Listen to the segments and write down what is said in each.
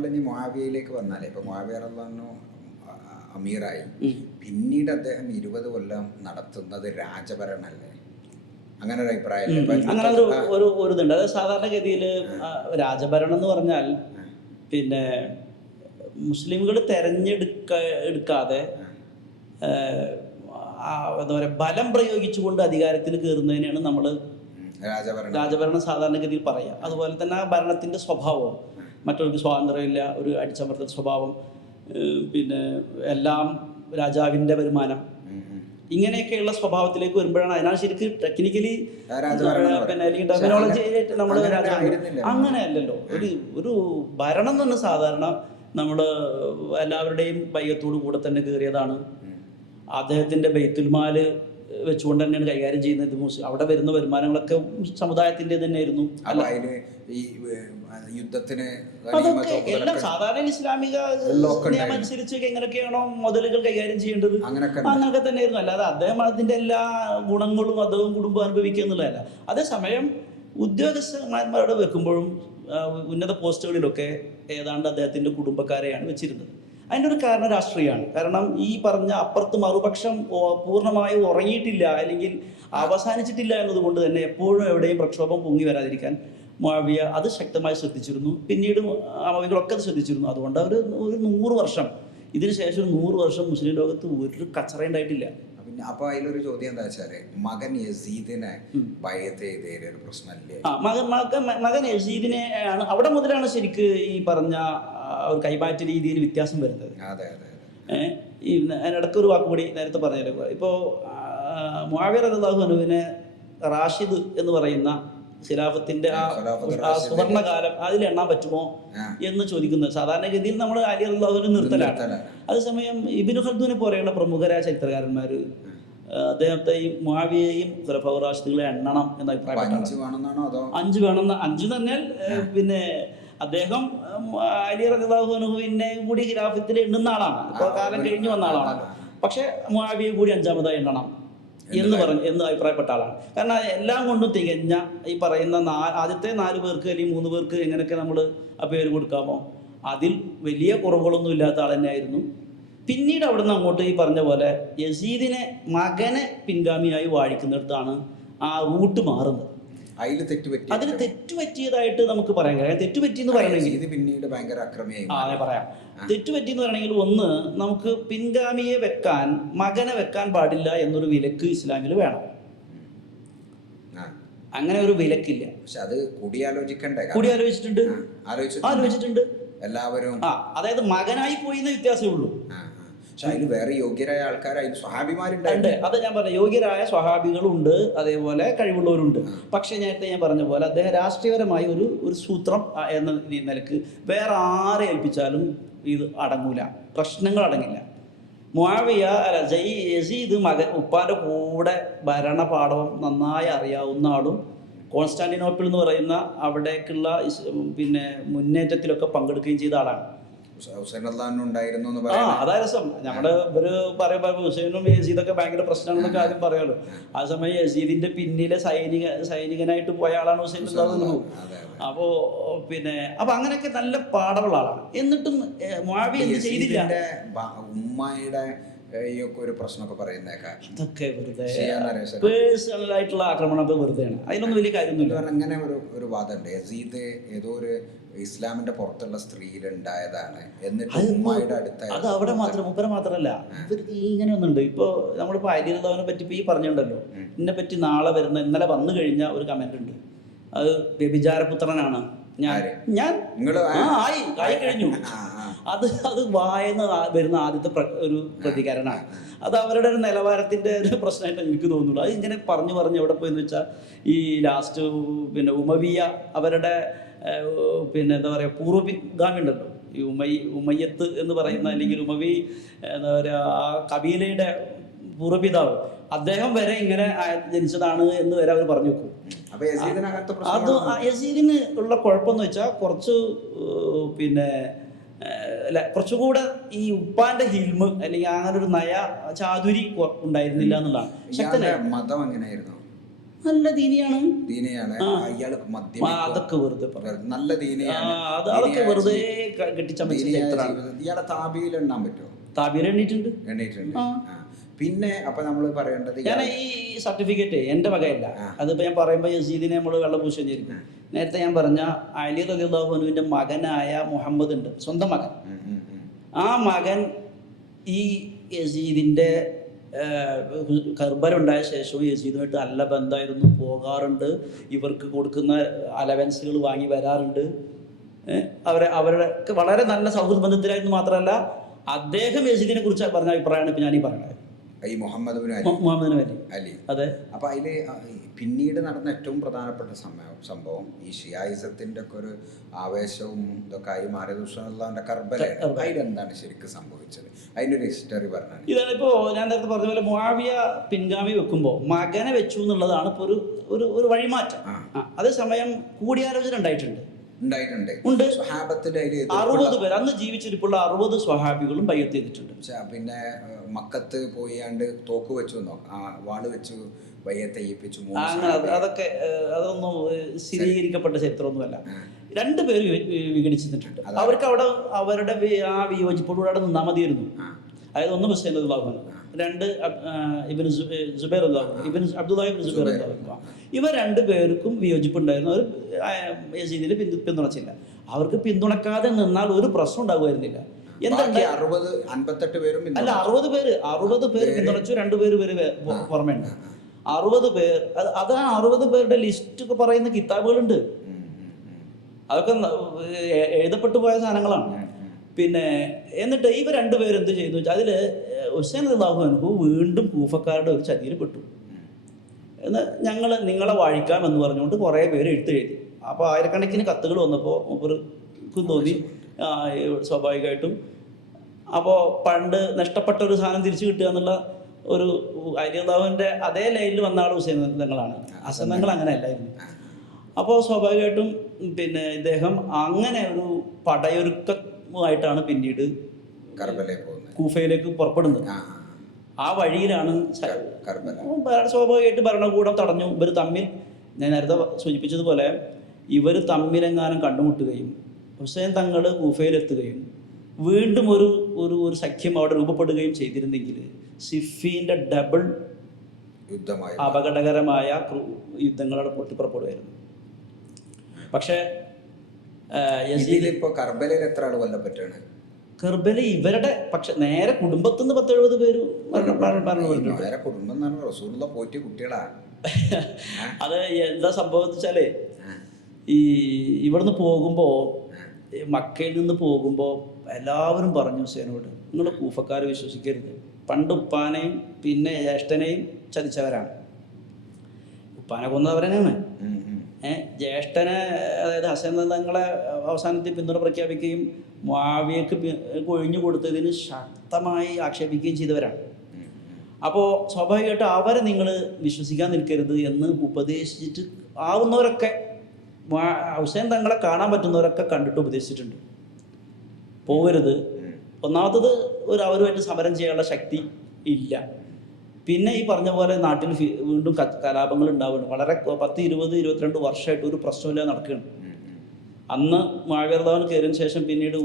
നമ്മൾ ഇനി മുആവിയയിലേക്ക് വന്നാലേ, ഇപ്പൊ മുആവിയ റളിയല്ലാഹു അമീറായി, പിന്നീട് അദ്ദേഹം 20 കൊല്ലം നടത്തുന്നത് രാജഭരണല്ലേ? അങ്ങനെ ഒരു അഭിപ്രായം അങ്ങനെ ഒരു ഇതുണ്ട്. അത് സാധാരണഗതിയിൽ രാജഭരണം എന്ന് പറഞ്ഞാൽ പിന്നെ മുസ്ലിംകൾ എടുക്കാതെ എന്താ പറയുക, ബലം പ്രയോഗിച്ചുകൊണ്ട് അധികാരത്തിൽ കയറുന്നതിനാണ് നമ്മൾ രാജഭരണം സാധാരണഗതിയിൽ പറയുക. അതുപോലെ തന്നെ ആ ഭരണത്തിൻ്റെ സ്വഭാവം, മറ്റവർക്ക് സ്വാതന്ത്ര്യമില്ല, ഒരു അടിച്ചമർത്തൽ സ്വഭാവം, പിന്നെ എല്ലാം രാജാവിൻ്റെ വരുമാനം, ഇങ്ങനെയൊക്കെയുള്ള സ്വഭാവത്തിലേക്ക് വരുമ്പോഴാണ് അതിനാൽ ശരിക്കും ടെക്നിക്കലി പിന്നെ അല്ലെങ്കിൽ ടെർമിനോളജി നമ്മൾ രാജഭരണം അങ്ങനെയല്ലല്ലോ. ഒരു ഭരണം എന്ന് പറഞ്ഞാൽ സാധാരണ നമ്മൾ എല്ലാവരുടെയും ബൈഅത്തോടു കൂടെ തന്നെ കയറിയതാണ്. അദ്ദേഹത്തിൻ്റെ ബൈത്തുൽമാല് വെച്ചുകൊണ്ട് തന്നെയാണ് കൈകാര്യം ചെയ്യുന്നത്. അവിടെ വരുന്ന വരുമാനങ്ങളൊക്കെ സമുദായത്തിൻ്റെ തന്നെയായിരുന്നു. അതൊക്കെ എല്ലാം സാധാരണ ഇസ്ലാമിക നിയമം അനുസരിച്ച് എങ്ങനെയൊക്കെയാണോ മുതലുകൾ കൈകാര്യം ചെയ്യേണ്ടത് അങ്ങനെയൊക്കെ തന്നെയായിരുന്നു. അല്ലാതെ അദ്ദേഹം അതിൻ്റെ എല്ലാ ഗുണങ്ങളും അദ്ദേഹം കുടുംബം അനുഭവിക്കുക എന്നുള്ളതല്ല. അതേസമയം ഉദ്യോഗസ്ഥന്മാരുടെ വെക്കുമ്പോഴും ഉന്നത പോസ്റ്റുകളിലൊക്കെ ഏതാണ്ട് അദ്ദേഹത്തിൻ്റെ കുടുംബക്കാരെയാണ് വെച്ചിരുന്നത്. അതിൻ്റെ ഒരു കാരണം രാഷ്ട്രീയമാണ്. കാരണം ഈ പറഞ്ഞ അപ്പുറത്ത് മറുപക്ഷം പൂർണ്ണമായും ഉറങ്ങിയിട്ടില്ല അല്ലെങ്കിൽ അവസാനിച്ചിട്ടില്ല എന്നതുകൊണ്ട് തന്നെ എപ്പോഴും എവിടെയും പ്രക്ഷോഭം പൊങ്ങി വരാതിരിക്കാൻ മുആവിയ അത് ശക്തമായി ശ്രദ്ധിച്ചിരുന്നു. പിന്നീട് അമവികളൊക്കെ അത് ശ്രദ്ധിച്ചിരുന്നു. അതുകൊണ്ട് ഒരു 100 വർഷം, ഇതിന് ശേഷം 100 വർഷം മുസ്ലിം ലോകത്ത് ഒരു കച്ചറ ഉണ്ടായിട്ടില്ല. പിന്നെ അപ്പോൾ അതിലൊരു ചോദ്യം എന്താ വെച്ചാൽ, മകൻ യസീദിനെ ബൈഅത്ത് ചെയ്തതിൽ ഒരു പ്രശ്നമില്ലേ? മകൻ യസീദിനെ ആണ് അവിടെ മുതലാണ് ശരിക്ക് ഈ പറഞ്ഞ ഒരു കൈമാറ്റ രീതിയിൽ വ്യത്യാസം വരുന്നത്. ഈ അതിനിടയ്ക്ക് ഒരു വാക്ക് കൂടി നേരത്തെ പറഞ്ഞല്ലോ, ഇപ്പോൾ മുആവിയ റളിയല്ലാഹു അൻഹുവിനെ റാഷിദ് എന്ന് പറയുന്ന ഖിലാഫത്തിന്റെ ആ സുവർണകാലം അതിൽ എണ്ണാൻ പറ്റുമോ എന്ന് ചോദിക്കുന്നത് സാധാരണഗതിയിൽ നമ്മൾ അലി റളിയല്ലാഹു അൻഹു നിർത്തലാണ്. അതേസമയം ഇബ്നു ഖൽദൂനെ പോലെയുള്ള പ്രമുഖരായ ചരിത്രകാരന്മാർ അദ്ദേഹത്തെ ഈ മുആവിയയെയും ഖുലഫാഉ റാഷിദുകളെ എണ്ണണം എന്ന അഭിപ്രായപ്പെട്ടാണ്. 5 വേണമെന്ന്. 5 എന്ന് പറഞ്ഞാൽ പിന്നെ അദ്ദേഹം അലി റളിയല്ലാഹു അൻഹുവിനെ കൂടി ഖിലാഫത്തിൽ എണ്ണുന്ന ആളാണ്, ഇപ്പോൾ കാലം കഴിഞ്ഞു വന്ന ആളാണ്. പക്ഷെ മുആവിയയെ കൂടി 5ാമതായി എണ്ണണം എന്ന് അഭിപ്രായപ്പെട്ട ആളാണ്. കാരണം എല്ലാം കൊണ്ടും തികഞ്ഞ ഈ പറയുന്ന ആദ്യത്തെ 4 പേർക്ക് അല്ലെങ്കിൽ 3 പേർക്ക് എങ്ങനെയൊക്കെ നമ്മൾ ആ പേര് കൊടുക്കാമോ അതിൽ വലിയ കുറവുകളൊന്നും ഇല്ലാത്ത ആൾ തന്നെയായിരുന്നു. പിന്നീട് അവിടെ നിന്ന് അങ്ങോട്ട് ഈ പറഞ്ഞ പോലെ യസീദിനെ മകനെ പിൻഗാമിയായി വാഴിക്കുന്നിടത്താണ് ആ റൂട്ട് മാറുന്നത്. അതിൽ തെറ്റുപറ്റിയതായിട്ട് നമുക്ക് പറയാൻ കഴിയും. തെറ്റുപറ്റിയെന്ന് പറയണമെങ്കിൽ പിന്നീട് ഭയങ്കര അതെ പറയാം. തെറ്റുപറ്റിയെന്ന് പറയണമെങ്കിൽ ഒന്ന്, നമുക്ക് പിൻഗാമിയെ വെക്കാൻ മകനെ വെക്കാൻ പാടില്ല എന്നൊരു വിലക്ക് ഇസ്ലാമിൽ വേണം. അങ്ങനെ ഒരു വിലക്കില്ല. പക്ഷെ അത് കൂടിയാലോചിച്ചിട്ടുണ്ട് എല്ലാവരും. അതായത് മകനായി പോയി എന്ന വ്യത്യാസമേ ഉള്ളൂ. അതിൽ വേറെ യോഗ്യരായ ആൾക്കാരായി സ്വഹാബിമാരുണ്ട്. അത് ഞാൻ പറഞ്ഞ യോഗ്യരായ സ്വഹാബികളുണ്ട്, അതേപോലെ കഴിവുള്ളവരുണ്ട്. പക്ഷെ നേരത്തെ ഞാൻ പറഞ്ഞ പോലെ അദ്ദേഹം രാഷ്ട്രീയപരമായി ഒരു സൂത്രം എന്ന നിലക്ക് വേറെ ആരെ ഏൽപ്പിച്ചാലും ഇത് അടങ്ങൂല, പ്രശ്നങ്ങൾ അടങ്ങില്ല. മുആവിയ യസീദ് ഉപ്പാന്റെ കൂടെ ഭരണപാഠവും നന്നായി അറിയാവുന്ന ആളും കോൺസ്റ്റാന്റിനോപ്പിൾ എന്ന് പറയുന്ന അവിടേക്കുള്ള പിന്നെ മുന്നേറ്റത്തിലൊക്കെ പങ്കെടുക്കുകയും ചെയ്ത ആളാണ്. അതാ രസം. നമ്മള് ഇവര് പറയുമ്പോ ഹുസൈനും യസീദൊക്കെ ഭയങ്കര പ്രശ്നമാണെന്നൊക്കെ ആദ്യം പറയാലോ. ആ സമയം യസീദിന്റെ പിന്നിലെ സൈനികനായിട്ട് പോയ ആളാണ് ഹുസൈൻ റളിയല്ലാഹു. അപ്പൊ അങ്ങനെയൊക്കെ നല്ല പാഠമുള്ള ആളാണ്. എന്നിട്ടും മുആവിയ എന്ത് ചെയ്തില്ല? ഉമ്മയുടെ ഒരു പ്രശ്നമൊക്കെ പറയുന്നേക്കാം. അതൊക്കെ വെറുതെ പേഴ്സണൽ ആയിട്ടുള്ള ആക്രമണമൊക്കെ വെറുതെയാണ്. അതിനൊന്നും വലിയ കാര്യമൊന്നുമില്ല. അങ്ങനെ ഒരു വാദമുണ്ട്, യസീദ് ഏതോ ഒരു ഇസ്ലാമിന്റെ പുറത്തുള്ള സ്ത്രീയിലുണ്ടായതാണ്, എന്നിട്ട് ഉമ്മയുടെ അടുത്ത. അത് അവിടെ മുപ്പര മാത്രമല്ല, ഇവർക്ക് ഇങ്ങനെ ഒന്നുണ്ട്. ഇപ്പോൾ നമ്മളിപ്പോൾ അലി റളിയല്ലാഹുവിനെ പറ്റി ഇപ്പോൾ ഈ പറഞ്ഞിട്ടുണ്ടല്ലോ, ഇതിനെ പറ്റി നാളെ ഇന്നലെ വന്നു കഴിഞ്ഞ ഒരു കമന്റ് ഉണ്ട്, അത് വ്യഭിചാരപുത്രനാണ് ഞാൻ ആയി കഴിഞ്ഞു. അത് വായന്ന് വരുന്ന ആദ്യത്തെ ഒരു പ്രതികരണമാണ്. അത് അവരുടെ ഒരു നിലവാരത്തിൻ്റെ ഒരു പ്രശ്നമായിട്ട് എനിക്ക് തോന്നുള്ളൂ. അത് ഇങ്ങനെ പറഞ്ഞ് എവിടെ പോയെന്ന് വെച്ചാൽ ഈ ലാസ്റ്റ് ഉമവിയ അവരുടെ എന്താ പറയുക പൂർവ്വഗാമി ഉണ്ടല്ലോ, ഈ ഉമയ്യത്ത് എന്ന് പറയുന്ന, അല്ലെങ്കിൽ ഉമവി എന്താ പറയുക ആ കബീലയുടെ പൂർവ്വപിതാവ്, അദ്ദേഹം വരെ ഇങ്ങനെ ജനിച്ചതാണ് എന്ന് വരെ അവർ പറഞ്ഞു വെക്കും. അത് യസീദിന് ഉള്ള കുഴപ്പമെന്ന് വെച്ചാൽ കുറച്ച് കുറച്ചുകൂടെ ഈ ഉപ്പാന്റെ ഹിൽമ് അല്ലെങ്കിൽ അങ്ങനെ ഒരു നയ ചാതുരി ഉണ്ടായിരുന്നില്ല എന്നുള്ളതാണ്. മതം എങ്ങനെയായിരുന്നു? നല്ല ദീനിയാണ്. അയാൾക്ക് അതൊക്കെ വെറുതെ പറയാം. നല്ല ദീനിയാണ്. അതൊക്കെ വെറുതെ കെട്ടിച്ചമച്ച ചരിത്രമാണ്. ഇയാളെ താബിയിൽ എണ്ണാൻ പറ്റുമോ? താബിയിൽ എണ്ണീട്ടുണ്ട്. പിന്നെ അപ്പൊ നമ്മൾ പറയേണ്ടത്, ഞാൻ ഈ സർട്ടിഫിക്കറ്റ് എൻ്റെ വകയല്ല. അതിപ്പോൾ ഞാൻ പറയുമ്പോൾ യസീദിനെ നമ്മൾ വെള്ളപൂശം ചെയ്തിരിക്കും. നേരത്തെ ഞാൻ പറഞ്ഞ അലി റളിയല്ലാഹു അൻഹുവിൻ്റെ മകനായ മുഹമ്മദ് ഉണ്ട്, സ്വന്തം മകൻ. ആ മകൻ ഈ യസീദിൻ്റെ കർബല ഉണ്ടായ ശേഷവും യസീദുമായിട്ട് നല്ല ബന്ധമായിരുന്നു, പോകാറുണ്ട്, ഇവർക്ക് കൊടുക്കുന്ന അലവൻസുകൾ വാങ്ങി വരാറുണ്ട്. അവരുടെ വളരെ നല്ല സൗഹൃദ ബന്ധത്തിലായിരുന്നു. മാത്രമല്ല അദ്ദേഹം യസീദിനെ കുറിച്ച് പറഞ്ഞ അഭിപ്രായമാണ് ഇപ്പം ഞാനീ പറയണത്. ഈ മുഹമ്മദ് അലി. അതെ. അപ്പൊ അതില് പിന്നീട് നടന്ന ഏറ്റവും പ്രധാനപ്പെട്ട സംഭവം ഈ ഷിയായിസത്തിന്റെ ഒക്കെ ഒരു ആവേശവും ഇതൊക്കെ ആയി മാറിയത് ഉസ്മാനുള്ളാഹിന്റെ കർബലയാണ്. അതിലെന്താണ് ശരിക്കും സംഭവിച്ചത്? അതിനൊരു ഹിസ്റ്ററി പറഞ്ഞാൽ ഇതാണിപ്പോ ഞാൻ നേരത്തെ പറഞ്ഞ പോലെ മുആവിയ പിൻഗാമി വെക്കുമ്പോൾ മകനെ വെച്ചു എന്നുള്ളതാണ് ഇപ്പോൾ ഒരു വഴിമാറ്റം. അതേസമയം കൂടിയാലോചന ഉണ്ടായിട്ടുണ്ട്. 60 പേർ അന്ന് ജീവിച്ചിരിപ്പുള്ള 60 സ്വഹാബികളും ബൈഅത്ത് ചെയ്തിട്ടുണ്ട്. പിന്നെ മക്കത്ത് പോയാണ്ട് തോക്ക് വെച്ചു, വാള് വെച്ചു ബൈഅത്ത് ചെയ്യിപ്പിച്ചു. അതൊക്കെ അതൊന്നും സ്ഥിരീകരിക്കപ്പെട്ട ചരിത്രമൊന്നുമല്ല. 2 പേര് വിഘടിച്ചിട്ടുണ്ട്. അവർക്ക് അവിടെ അവരുടെ ആ വിയോജിപ്പോടുകൂടെ അവിടെ നിന്നാൽ മതിയായിരുന്നു. അതായത് ഒന്ന് ഹുസൈൻ റളിയല്ലാഹു അൻഹു, 2 ഇബ്നു സുബൈർ റളിയല്ലാഹു അൻഹു, അബ്ദുല്ലാഹി ഇബ്നു സുബൈർ റളിയല്ലാഹു അൻഹു. ഇവർ 2 പേർക്കും വിയോജിപ്പുണ്ടായിരുന്നു. അവർ യസീദിനെ പിന്തുണച്ചില്ല. അവർക്ക് പിന്തുണക്കാതെ നിന്നാൽ ഒരു പ്രശ്നം ഉണ്ടാകുമായിരുന്നില്ല. എന്താണ് 60 പേര് പിന്തുണച്ചു, 2 പേര് പുറമേ ഉണ്ട്. 60 പേർ. അത് 60 പേരുടെ ലിസ്റ്റ് ഒക്കെ പറയുന്ന കിതാബുകളുണ്ട്. അതൊക്കെ എഴുതപ്പെട്ടു പോയ സാധനങ്ങളാണ്. പിന്നെ എന്നിട്ട് ഇവർ 2 പേര് എന്ത് ചെയ്യുന്നു വെച്ചാൽ അതിൽ ഹുസൈൻ റളിയല്ലാഹു അൻഹു വീണ്ടും കൂഫക്കാരുടെ ഒരു ചതിയിൽ പെട്ടു. എന്ന് നിങ്ങളെ വാഴിക്കാം എന്ന് പറഞ്ഞുകൊണ്ട് കുറേ പേര് എഴുതി. അപ്പോൾ ആയിരക്കണക്കിന് കത്തുകൾ വന്നപ്പോൾ ഇവർക്കും തോന്നി സ്വാഭാവികമായിട്ടും അപ്പോൾ പണ്ട് നഷ്ടപ്പെട്ട ഒരു സാധനം തിരിച്ചു കിട്ടുക എന്നുള്ള ഒരു അലിയുള്ളാഹുവിൻ്റെ അതേ ലൈനിൽ വന്ന ആൾ ഹുസൈൻ തങ്ങളാണ്. ഹസൻ തങ്ങൾ അങ്ങനെ അല്ലായിരുന്നു. അപ്പോൾ സ്വാഭാവികമായിട്ടും പിന്നെ ഇദ്ദേഹം അങ്ങനെ ഒരു പടയൊരുക്കമായിട്ടാണ് പിന്നീട് കൂഫയിലേക്ക് പുറപ്പെടുന്നത്. ആ വഴിയിലാണ് സ്വാഭാവികമായിട്ട് ഭരണകൂടം തടഞ്ഞു. ഇവർ തമ്മിൽ ഞാൻ നേരത്തെ സൂചിപ്പിച്ചതുപോലെ ഇവർ തമ്മിലെങ്ങാനും കണ്ടുമുട്ടുകയും ഹുസൈൻ തങ്ങൾ കൂഫയിലെത്തുകയും വീണ്ടും ഒരു സഖ്യം അവിടെ രൂപപ്പെടുകയും ചെയ്തിരുന്നെങ്കിൽ സിഫീൻ്റെ ഡബിൾ അപകടകരമായ യുദ്ധങ്ങളവിടെ പൊട്ടിപ്പുറപ്പെടുമായിരുന്നു. പക്ഷേ കർബലയിൽ എത്ര ആൾ കൊല്ലപ്പെട്ടാണ്? കർബല ഇവരുടെ പക്ഷെ നേരെ കുടുംബത്തിന്ന് 10-70 പേര് അത് എന്താ സംഭവം എന്ന് വെച്ചാല് ഈ ഇവിടുന്ന് പോകുമ്പോൾ മക്കയിൽ നിന്ന് പോകുമ്പോൾ എല്ലാവരും പറഞ്ഞു ഹുസൈനോട്, നിങ്ങൾ കൂഫക്കാരെ വിശ്വസിക്കരുത്. പണ്ട് ഉപ്പാനെയും പിന്നെ ജ്യേഷ്ഠനെയും ചതിച്ചവരാണ്. ഉപ്പാനെ കൊന്നവരനാണ്. ജ്യേഷ്ഠനെ അതായത് ഹസൻ തങ്ങളെ അവസാനത്തിൽ പിന്തുണ പ്രഖ്യാപിക്കുകയും മുആവിയക്ക് കൊഴിഞ്ഞു കൊടുത്തതിന് ശക്തമായി ആക്ഷേപിക്കുകയും ചെയ്തവരാണ്. അപ്പോൾ സ്വാഭാവികമായിട്ട് അവരെ നിങ്ങൾ വിശ്വസിക്കാൻ നിൽക്കരുത് എന്ന് ഉപദേശിച്ചിട്ട് ആവുന്നവരൊക്കെ ഹുസൈൻ തങ്ങളെ കാണാൻ പറ്റുന്നവരൊക്കെ കണ്ടിട്ട് ഉപദേശിച്ചിട്ടുണ്ട്. പോകരുത്. ഒന്നാമത്തത് അവരുമായിട്ട് സമരം ചെയ്യാനുള്ള ശക്തി ഇല്ല. പിന്നെ ഈ പറഞ്ഞ പോലെ നാട്ടിൽ വീണ്ടും കലാപങ്ങൾ ഉണ്ടാവുകയാണ്. വളരെ 10, 20, 22 വർഷമായിട്ട് ഒരു പ്രശ്നമില്ലാതെ നടക്കുകയാണ്. അന്ന് മുആവിയ റളിയല്ലാഹു കയറിയതിന് ശേഷം പിന്നീട്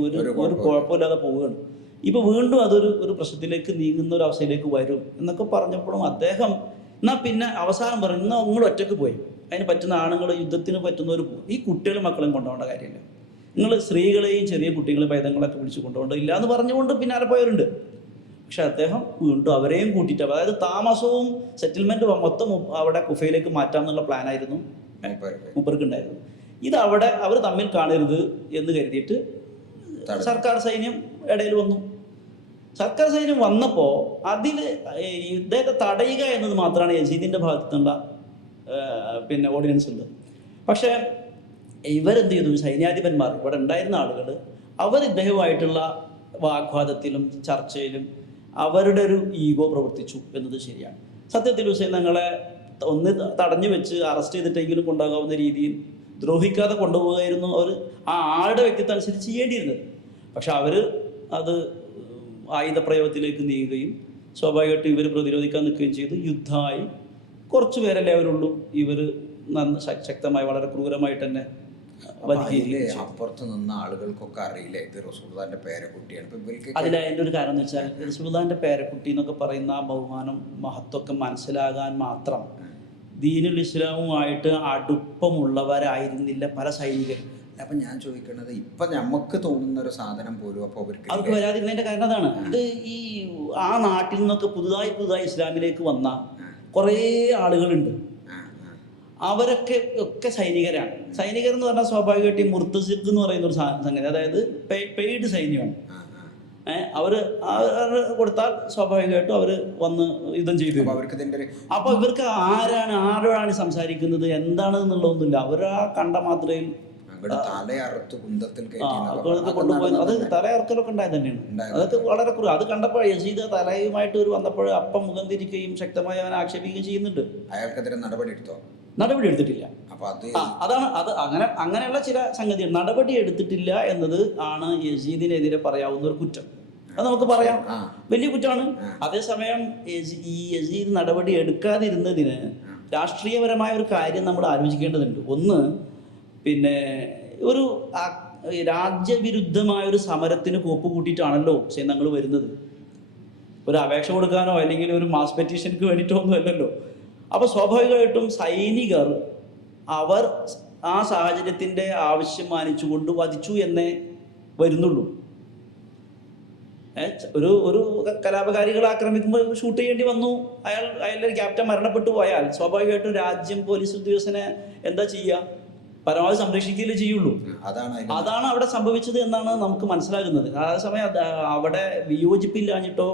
ഒരു കുഴപ്പമില്ലാതെ പോവുകയാണ്. ഇപ്പോൾ വീണ്ടും അതൊരു പ്രശ്നത്തിലേക്ക് നീങ്ങുന്ന ഒരു അവസ്ഥയിലേക്ക് വരും എന്നൊക്കെ പറഞ്ഞപ്പോഴും അദ്ദേഹം എന്നാൽ പിന്നെ അവസാനം പറഞ്ഞു, എന്നാൽ നിങ്ങൾ ഒറ്റയ്ക്ക് പോയി, അതിന് പറ്റുന്ന ആണുങ്ങൾ യുദ്ധത്തിന് പറ്റുന്നവർ പോകും, ഈ കുട്ടികളും മക്കളും കൊണ്ടുപോകേണ്ട കാര്യമില്ല, നിങ്ങൾ സ്ത്രീകളെയും ചെറിയ കുട്ടികളെ പൈതങ്ങളൊക്കെ പിടിച്ച് കൊണ്ടുപോകേണ്ടതില്ല എന്ന് പറഞ്ഞുകൊണ്ട് പിന്നാലെ പോയവരുണ്ട്. പക്ഷെ അദ്ദേഹം വീണ്ടും അവരെയും കൂട്ടിയിട്ട്, അതായത് താമസവും സെറ്റിൽമെൻറ്റും മൊത്തം അവിടെ കുഫയിലേക്ക് മാറ്റാമെന്നുള്ള പ്ലാനായിരുന്നു മൂപ്പർക്കുണ്ടായിരുന്നു. ഇത് അവിടെ അവർ തമ്മിൽ കാണരുത് എന്ന് കരുതിയിട്ട് സർക്കാർ സൈന്യം ഇടയിൽ വന്നു. സർക്കാർ സൈന്യം വന്നപ്പോൾ അതിൽ ഇദ്ദേഹത്തെ തടയുക എന്നത് മാത്രമാണ് യസീദിൻ്റെ ഭാഗത്തുനിന്നുള്ള പിന്നെ ഓർഡിനൻസ് ഉള്ളത്. പക്ഷേ ഇവരെന്ത് ചെയ്തു, സൈന്യാധിപന്മാർ ഇവിടെ ഉണ്ടായിരുന്ന ആളുകൾ അവർ ഇദ്ദേഹവുമായിട്ടുള്ള വാഗ്വാദത്തിലും ചർച്ചയിലും അവരുടെ ഒരു ഈഗോ പ്രവർത്തിച്ചു എന്നത് ശരിയാണ്. സത്യത്തിൽ ഹുസൈൻ തങ്ങളെ ഒന്ന് തടഞ്ഞു വെച്ച് അറസ്റ്റ് ചെയ്തിട്ടെങ്കിലും കൊണ്ടാകാവുന്ന രീതിയിൽ ദ്രോഹിക്കാതെ കൊണ്ടുപോകുകയായിരുന്നു അവർ ആ ആളുടെ വ്യക്തിത്വം അനുസരിച്ച് ചെയ്യേണ്ടിയിരുന്നത്. പക്ഷെ അവർ അത് ആയുധപ്രയോഗത്തിലേക്ക് നീങ്ങുകയും സ്വാഭാവികമായിട്ട് ഇവർ പ്രതിരോധിക്കാൻ നിൽക്കുകയും ചെയ്തു. യുദ്ധമായി കുറച്ച് പേരല്ലേ അവരുള്ളൂ. ഇവർ ശക്തമായി വളരെ ക്രൂരമായിട്ട് തന്നെ അപ്പുറത്ത് നിന്ന ആളുകൾക്കൊക്കെ അറിയില്ല ഇത് റസൂലുള്ളാഹിന്റെ പേരക്കുട്ടിയാണ്. അതിൻ്റെ ഒരു കാരണം എന്ന് വെച്ചാൽ റസൂലുള്ളാഹിന്റെ പേരക്കുട്ടി എന്നൊക്കെ പറയുന്ന ആ ബഹുമാനം മഹത്വമൊക്കെ മനസ്സിലാകാൻ മാത്രം ദീനുൽ ഇസ്ലാമുമായിട്ട് അടുപ്പമുള്ളവരായിരുന്നില്ല പല സൈനികരും. അപ്പൊ ഞാൻ ചോദിക്കുന്നത് ഇപ്പൊ നമുക്ക് തോന്നുന്ന ഒരു സാധനം പോലും അപ്പൊ അവർക്ക് വരാതിരുന്നതിന്റെ കാരണം അതാണ്. ഇത് ഈ ആ നാട്ടിൽ നിന്നൊക്കെ പുതുതായി ഇസ്ലാമിലേക്ക് വന്ന കുറേ ആളുകളുണ്ട്. അവരൊക്കെ ഒക്കെ സൈനികരാണ്. സൈനികർ എന്ന് പറഞ്ഞാൽ സ്വാഭാവികമായിട്ട് ഈ മുർത്തസിദ് എന്ന് പറയുന്ന ഒരു സംഗതി, അതായത് പെയ്ഡ് സൈന്യമാണ്. അവർ കൊടുത്താൽ സ്വാഭാവികമായിട്ടും അവർ വന്ന് യുദ്ധം ചെയ്തു. അപ്പൊ ഇവർക്ക് ആരോടാണ് സംസാരിക്കുന്നത് എന്താണ് എന്നുള്ളതൊന്നുമില്ല. അവരാ കണ്ട മാത്രയിൽ കൊണ്ടുപോയി അത് തലയറക്കലൊക്കെ ഉണ്ടായത് തന്നെയാണ്. അതൊക്കെ വളരെ കുറവ്. അത് കണ്ടപ്പോൾ യസീദ് തലയുമായിട്ട് ഒരു വന്നപ്പോൾ അപ്പം മുഖം തിരിക്കുകയും ശക്തമായി അവനെ ആക്ഷേപിക്കുകയും ചെയ്യുന്നുണ്ട്. അയാൾക്കെതിരെ നടപടി എടുത്തിട്ടില്ല. അതാണ് അത് അങ്ങനെയുള്ള ചില സംഗതികൾ. നടപടി എടുത്തിട്ടില്ല എന്നത് ആണ് യസീദിനെതിരെ പറയാവുന്ന ഒരു കുറ്റം. അത് നമുക്ക് പറയാം, വലിയ കുറ്റമാണ്. അതേസമയം ഈ യസീദ് നടപടി എടുക്കാതിരുന്നതിന് രാഷ്ട്രീയപരമായ ഒരു കാര്യം നമ്മൾ ആലോചിക്കേണ്ടതുണ്ട്. ഒന്ന്, പിന്നെ ഒരു രാജ്യവിരുദ്ധമായ ഒരു സമരത്തിന് കോപ്പ് കൂട്ടിയിട്ടാണല്ലോ സൈന്യങ്ങൾ വരുന്നത്. ഒരു അപേക്ഷ കൊടുക്കാനോ അല്ലെങ്കിൽ ഒരു മാസ് പെറ്റീഷനക്ക് വേണ്ടിയിട്ടോ ഒന്നും അല്ലല്ലോ. അപ്പോൾ സ്വാഭാവികമായിട്ടും സൈനികർ അവർ ആ സാഹചര്യത്തിൻ്റെ ആവശ്യം മാനിച്ചുകൊണ്ട് വധിച്ചു എന്നേ വരുന്നുള്ളൂ. ഒരു കലാപകാരികളെ ആക്രമിക്കുമ്പോൾ ഷൂട്ട് ചെയ്യേണ്ടി വന്നു, അയാളുടെ ക്യാപ്റ്റൻ മരണപ്പെട്ടു പോയാൽ സ്വാഭാവികമായിട്ടും രാജ്യം പോലീസ് ഉദ്യോഗസ്ഥനെ എന്താ ചെയ്യുക? പരമാവധി സംരക്ഷിക്കുകയല്ലേ ചെയ്യുള്ളൂ. അതാണ് അവിടെ സംഭവിച്ചത് എന്നാണ് നമുക്ക് മനസ്സിലാകുന്നത്. അതേസമയം അവിടെ വിയോജിപ്പില്ലാഞ്ഞിട്ടോ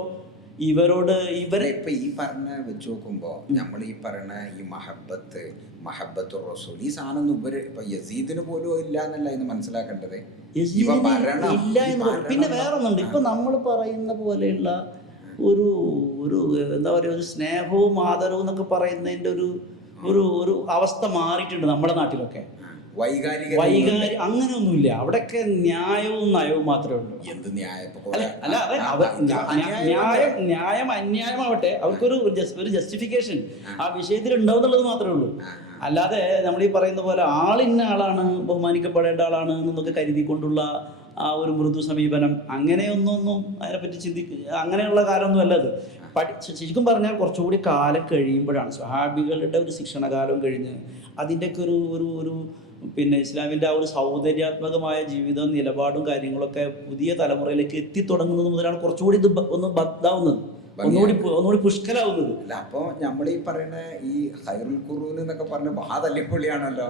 ഇവരോട് ഇപ്പൊ ഈ പറഞ്ഞ വെച്ച് നോക്കുമ്പോ നമ്മൾ ഈ പറഞ്ഞ ഈ മഹബത്ത് റസൂൽ ഈ സാധനം ഇവര് ഇപ്പൊ യസീദിന് പോലും ഇല്ല എന്നല്ല ഇന്ന് മനസ്സിലാക്കേണ്ടത്. ഇല്ല എന്ന്. പിന്നെ വേറെ ഒന്നുണ്ട്. ഇപ്പൊ നമ്മൾ പറയുന്ന പോലെയുള്ള ഒരു എന്താ പറയുക, ഒരു സ്നേഹവും ആദരവും എന്നൊക്കെ പറയുന്നതിന്റെ ഒരു അവസ്ഥ മാറിയിട്ടുണ്ട് നമ്മുടെ നാട്ടിലൊക്കെ. അങ്ങനെയൊന്നുമില്ല. അവിടെയൊക്കെ ന്യായവും നയവും മാത്രമേ ഉള്ളൂ. ന്യായം അന്യായമാവട്ടെ, അവർക്കൊരു ജസ്റ്റിഫിക്കേഷൻ ആ വിഷയത്തിൽ ഉണ്ടാവും എന്നുള്ളത് മാത്രമേ ഉള്ളൂ. അല്ലാതെ നമ്മൾ ഈ പറയുന്ന പോലെ ആളിന്ന ആളാണ്, ബഹുമാനിക്കപ്പെടേണ്ട ആളാണ് എന്നൊക്കെ കരുതിക്കൊണ്ടുള്ള ആ ഒരു മൃദു സമീപനം, അങ്ങനെയൊന്നും അതിനെപ്പറ്റി അങ്ങനെയുള്ള കാലമൊന്നും അല്ല അത്. ശരിക്കും പറഞ്ഞാൽ കുറച്ചുകൂടി കാലം കഴിയുമ്പോഴാണ്, സ്വഹാബികളുടെ ഒരു ശിക്ഷണകാലം കഴിഞ്ഞ് അതിൻ്റെയൊക്കെ ഒരു പിന്നെ ഇസ്ലാമിൻ്റെ ആ ഒരു സൗന്ദര്യാത്മകമായ ജീവിതം നിലപാടും കാര്യങ്ങളൊക്കെ പുതിയ തലമുറയിലേക്ക് എത്തിത്തുടങ്ങുന്നത് മുതലാണ് കുറച്ചുകൂടി ഇത് ഒന്ന് ബദ്ധാവുന്നത്, ഒന്നുകൂടി പുഷ്കലാവുന്നത്. അപ്പൊ നമ്മൾ ഈ പറയുന്ന ഈ ഖൈറുൽ ഖുറൂൻ എന്നൊക്കെ പറഞ്ഞ മഹാതല്ലിപ്പൊളിയാണല്ലോ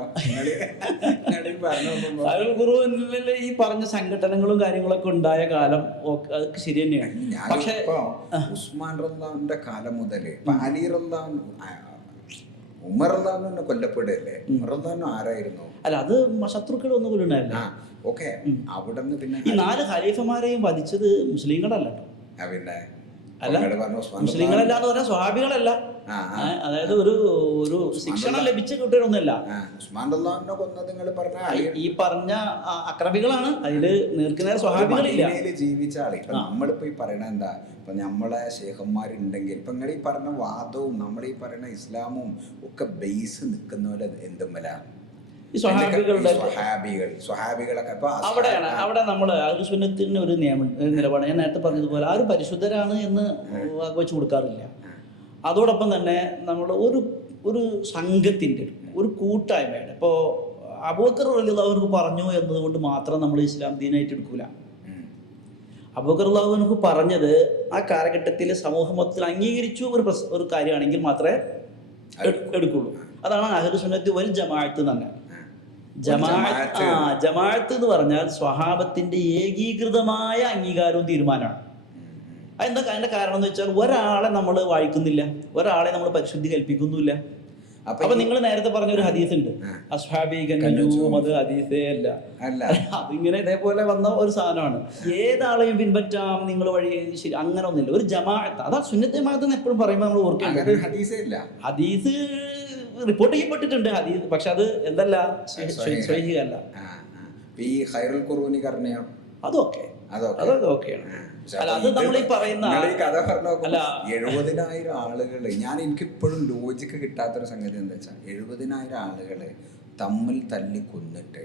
ഖൈറുൽ ഖുറൂനിലെ ഈ പറഞ്ഞ സംഘടനകളും കാര്യങ്ങളൊക്കെ ഉണ്ടായ കാലം അതൊക്കെ ശരി തന്നെയാണ്. പക്ഷേ ഉസ്മാൻ റളിയല്ലാഹുവിന്റെ കാലം മുതൽ അലി റളിയല്ലാഹു ഉമർ റളിയല്ലാഹു കൊല്ലപ്പെടുകയല്ലേ? ഉമർ റളിയല്ലാഹു ആരായിരുന്നു? അല്ല, അത് ശത്രുക്കൾ ഒന്നും കൊല്ലുണ്ടായില്ല. ഓക്കെ, അവിടെ നിന്ന് പിന്നെ ഈ 4 ഖലീഫമാരെയും വധിച്ചത് മുസ്ലിങ്ങളല്ല കേട്ടോ. പിന്നെ അല്ല, മുസ്ലിങ്ങളല്ല എന്ന് പറഞ്ഞാൽ സ്വഹാബികളല്ല. അതായത് ഒരു ശിക്ഷണം ലഭിച്ച കുട്ടികളൊന്നുമല്ല. ഈ പറഞ്ഞ അക്രമികളാണ്. അതില് നേർക്കുനേർ സ്വഹാബികളില്ല. ജീവിച്ച ആള് ഇപ്പൊ നമ്മളിപ്പോ ഈ പറയണ എന്താ, ഇപ്പൊ നമ്മളെ ശേഖന്മാരുണ്ടെങ്കിൽ ഇപ്പൊ നിങ്ങൾ ഈ പറഞ്ഞ വാദവും നമ്മൾ ഈ പറയുന്ന ഇസ്ലാമും ഒക്കെ ബേസ് നിൽക്കുന്ന പോലെ എന്തുമല്ല അവിടെ നമ്മൾ അഹ്ലു സുന്നത്തിന് ഒരു നിലപാട് ഞാൻ നേരത്തെ പറഞ്ഞതുപോലെ ആരും പരിശുദ്ധരാണ് എന്ന് വെച്ച് കൊടുക്കാറില്ല. അതോടൊപ്പം തന്നെ നമ്മൾ ഒരു സംഘത്തിൻ്റെ ഒരു കൂട്ടായ്മയുടെ, ഇപ്പോൾ അബൂബക്കർ റളിയല്ലാഹു അൻഹു പറഞ്ഞു എന്നതുകൊണ്ട് മാത്രം നമ്മൾ ഇസ്ലാം ദീനായിട്ട് എടുക്കൂല. അബൂബക്കർ റളിയല്ലാഹു അൻഹു പറഞ്ഞത് ആ കാലഘട്ടത്തിൽ സമൂഹ മൊത്തത്തിൽ അംഗീകരിച്ചു ഒരു കാര്യമാണെങ്കിൽ മാത്രമേ എടുക്കുള്ളൂ. അതാണ് അഹ്ലു സുന്നത്ത് വൽ ജമാഅത്ത് തന്നെ. ജമാഅത്ത് എന്ന് പറഞ്ഞാൽ സ്വഹാബത്തിന്റെ ഏകീകൃതമായ അംഗീകാരവും തീരുമാനമാണ്. അതിന്റെ കാരണം എന്ന് വെച്ചാൽ ഒരാളെ നമ്മൾ വായിക്കുന്നില്ല, ഒരാളെ നമ്മൾ പരിശുദ്ധി കൽപ്പിക്കുന്നില്ല. അപ്പൊ നിങ്ങൾ നേരത്തെ പറഞ്ഞൊരു ഹദീസ് ഉണ്ട്, അത് ഹദീസേ അല്ല, അതിങ്ങനെ ഇതേപോലെ വന്ന ഒരു സാധനമാണ്. ഏതാളെയും പിൻപറ്റാം നിങ്ങൾ വഴി, ശരി, അങ്ങനെ ഒന്നുമില്ല. ഒരു ജമാഅത്ത്, അതാ സുന്നത്ത് ജമാഅത്ത് എന്ന് എപ്പോഴും പറയുമ്പോൾ നമ്മൾ ഓർക്കേണ്ടത്. ഹദീസ് റിപ്പോർട്ട് ചെയ്യപ്പെട്ടിട്ടുണ്ട് ഹദീസ്, പക്ഷെ അത് എന്തല്ല, സ്വഹീഹല്ല. ഈ ഖൈറുൽ ഖുറൂനി അതൊക്കെ അതൊക്കെ ഓക്കെയാണ്. അല്ല അത് നമ്മൾ ഈ പറയുന്ന കഥ പറഞ്ഞു 70,000 ആളുകള്, എനിക്കിപ്പോഴും ലോജിക്ക് കിട്ടാത്തൊരു സംഗതി എന്താ വെച്ചാൽ 70,000 ആളുകള് തമ്മിൽ തല്ലി കൊന്നിട്ട്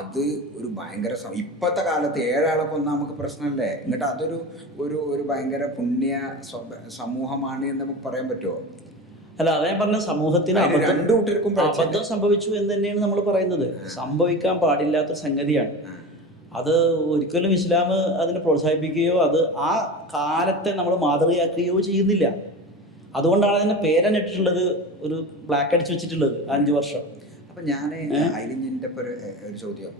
അത് ഒരു ഭയങ്കര ഇപ്പോഴത്തെ കാലത്ത് 7 ആളെ കൊന്നാൽ നമുക്ക് പ്രശ്നമല്ലേ? എന്നിട്ട് അതൊരു ഒരു ഭയങ്കര പുണ്യ സമൂഹമാണ് എന്ന് നമുക്ക് പറയാൻ പറ്റുമോ? അല്ല അതാ ഞാൻ പറഞ്ഞ സമൂഹത്തിന് അബദ്ധം സംഭവിച്ചു എന്ന് തന്നെയാണ് നമ്മൾ പറയുന്നത്. സംഭവിക്കാൻ പാടില്ലാത്തൊരു സംഗതിയാണ് അത്. ഒരിക്കലും ഇസ്ലാം അതിനെ പ്രോത്സാഹിപ്പിക്കുകയോ അത് ആ കാലത്തെ നമ്മൾ മാതൃകയാക്കുകയോ ചെയ്യുന്നില്ല. അതുകൊണ്ടാണ് അതിൻ്റെ പേരനിട്ടിട്ടുള്ളത്, ഒരു ബ്ലാക്ക് അടിച്ച് വെച്ചിട്ടുള്ളത് 5 വർഷം. അപ്പം ഞാൻ അതിലിൻ്റെ ഇപ്പോൾ ഒരു ചോദ്യം,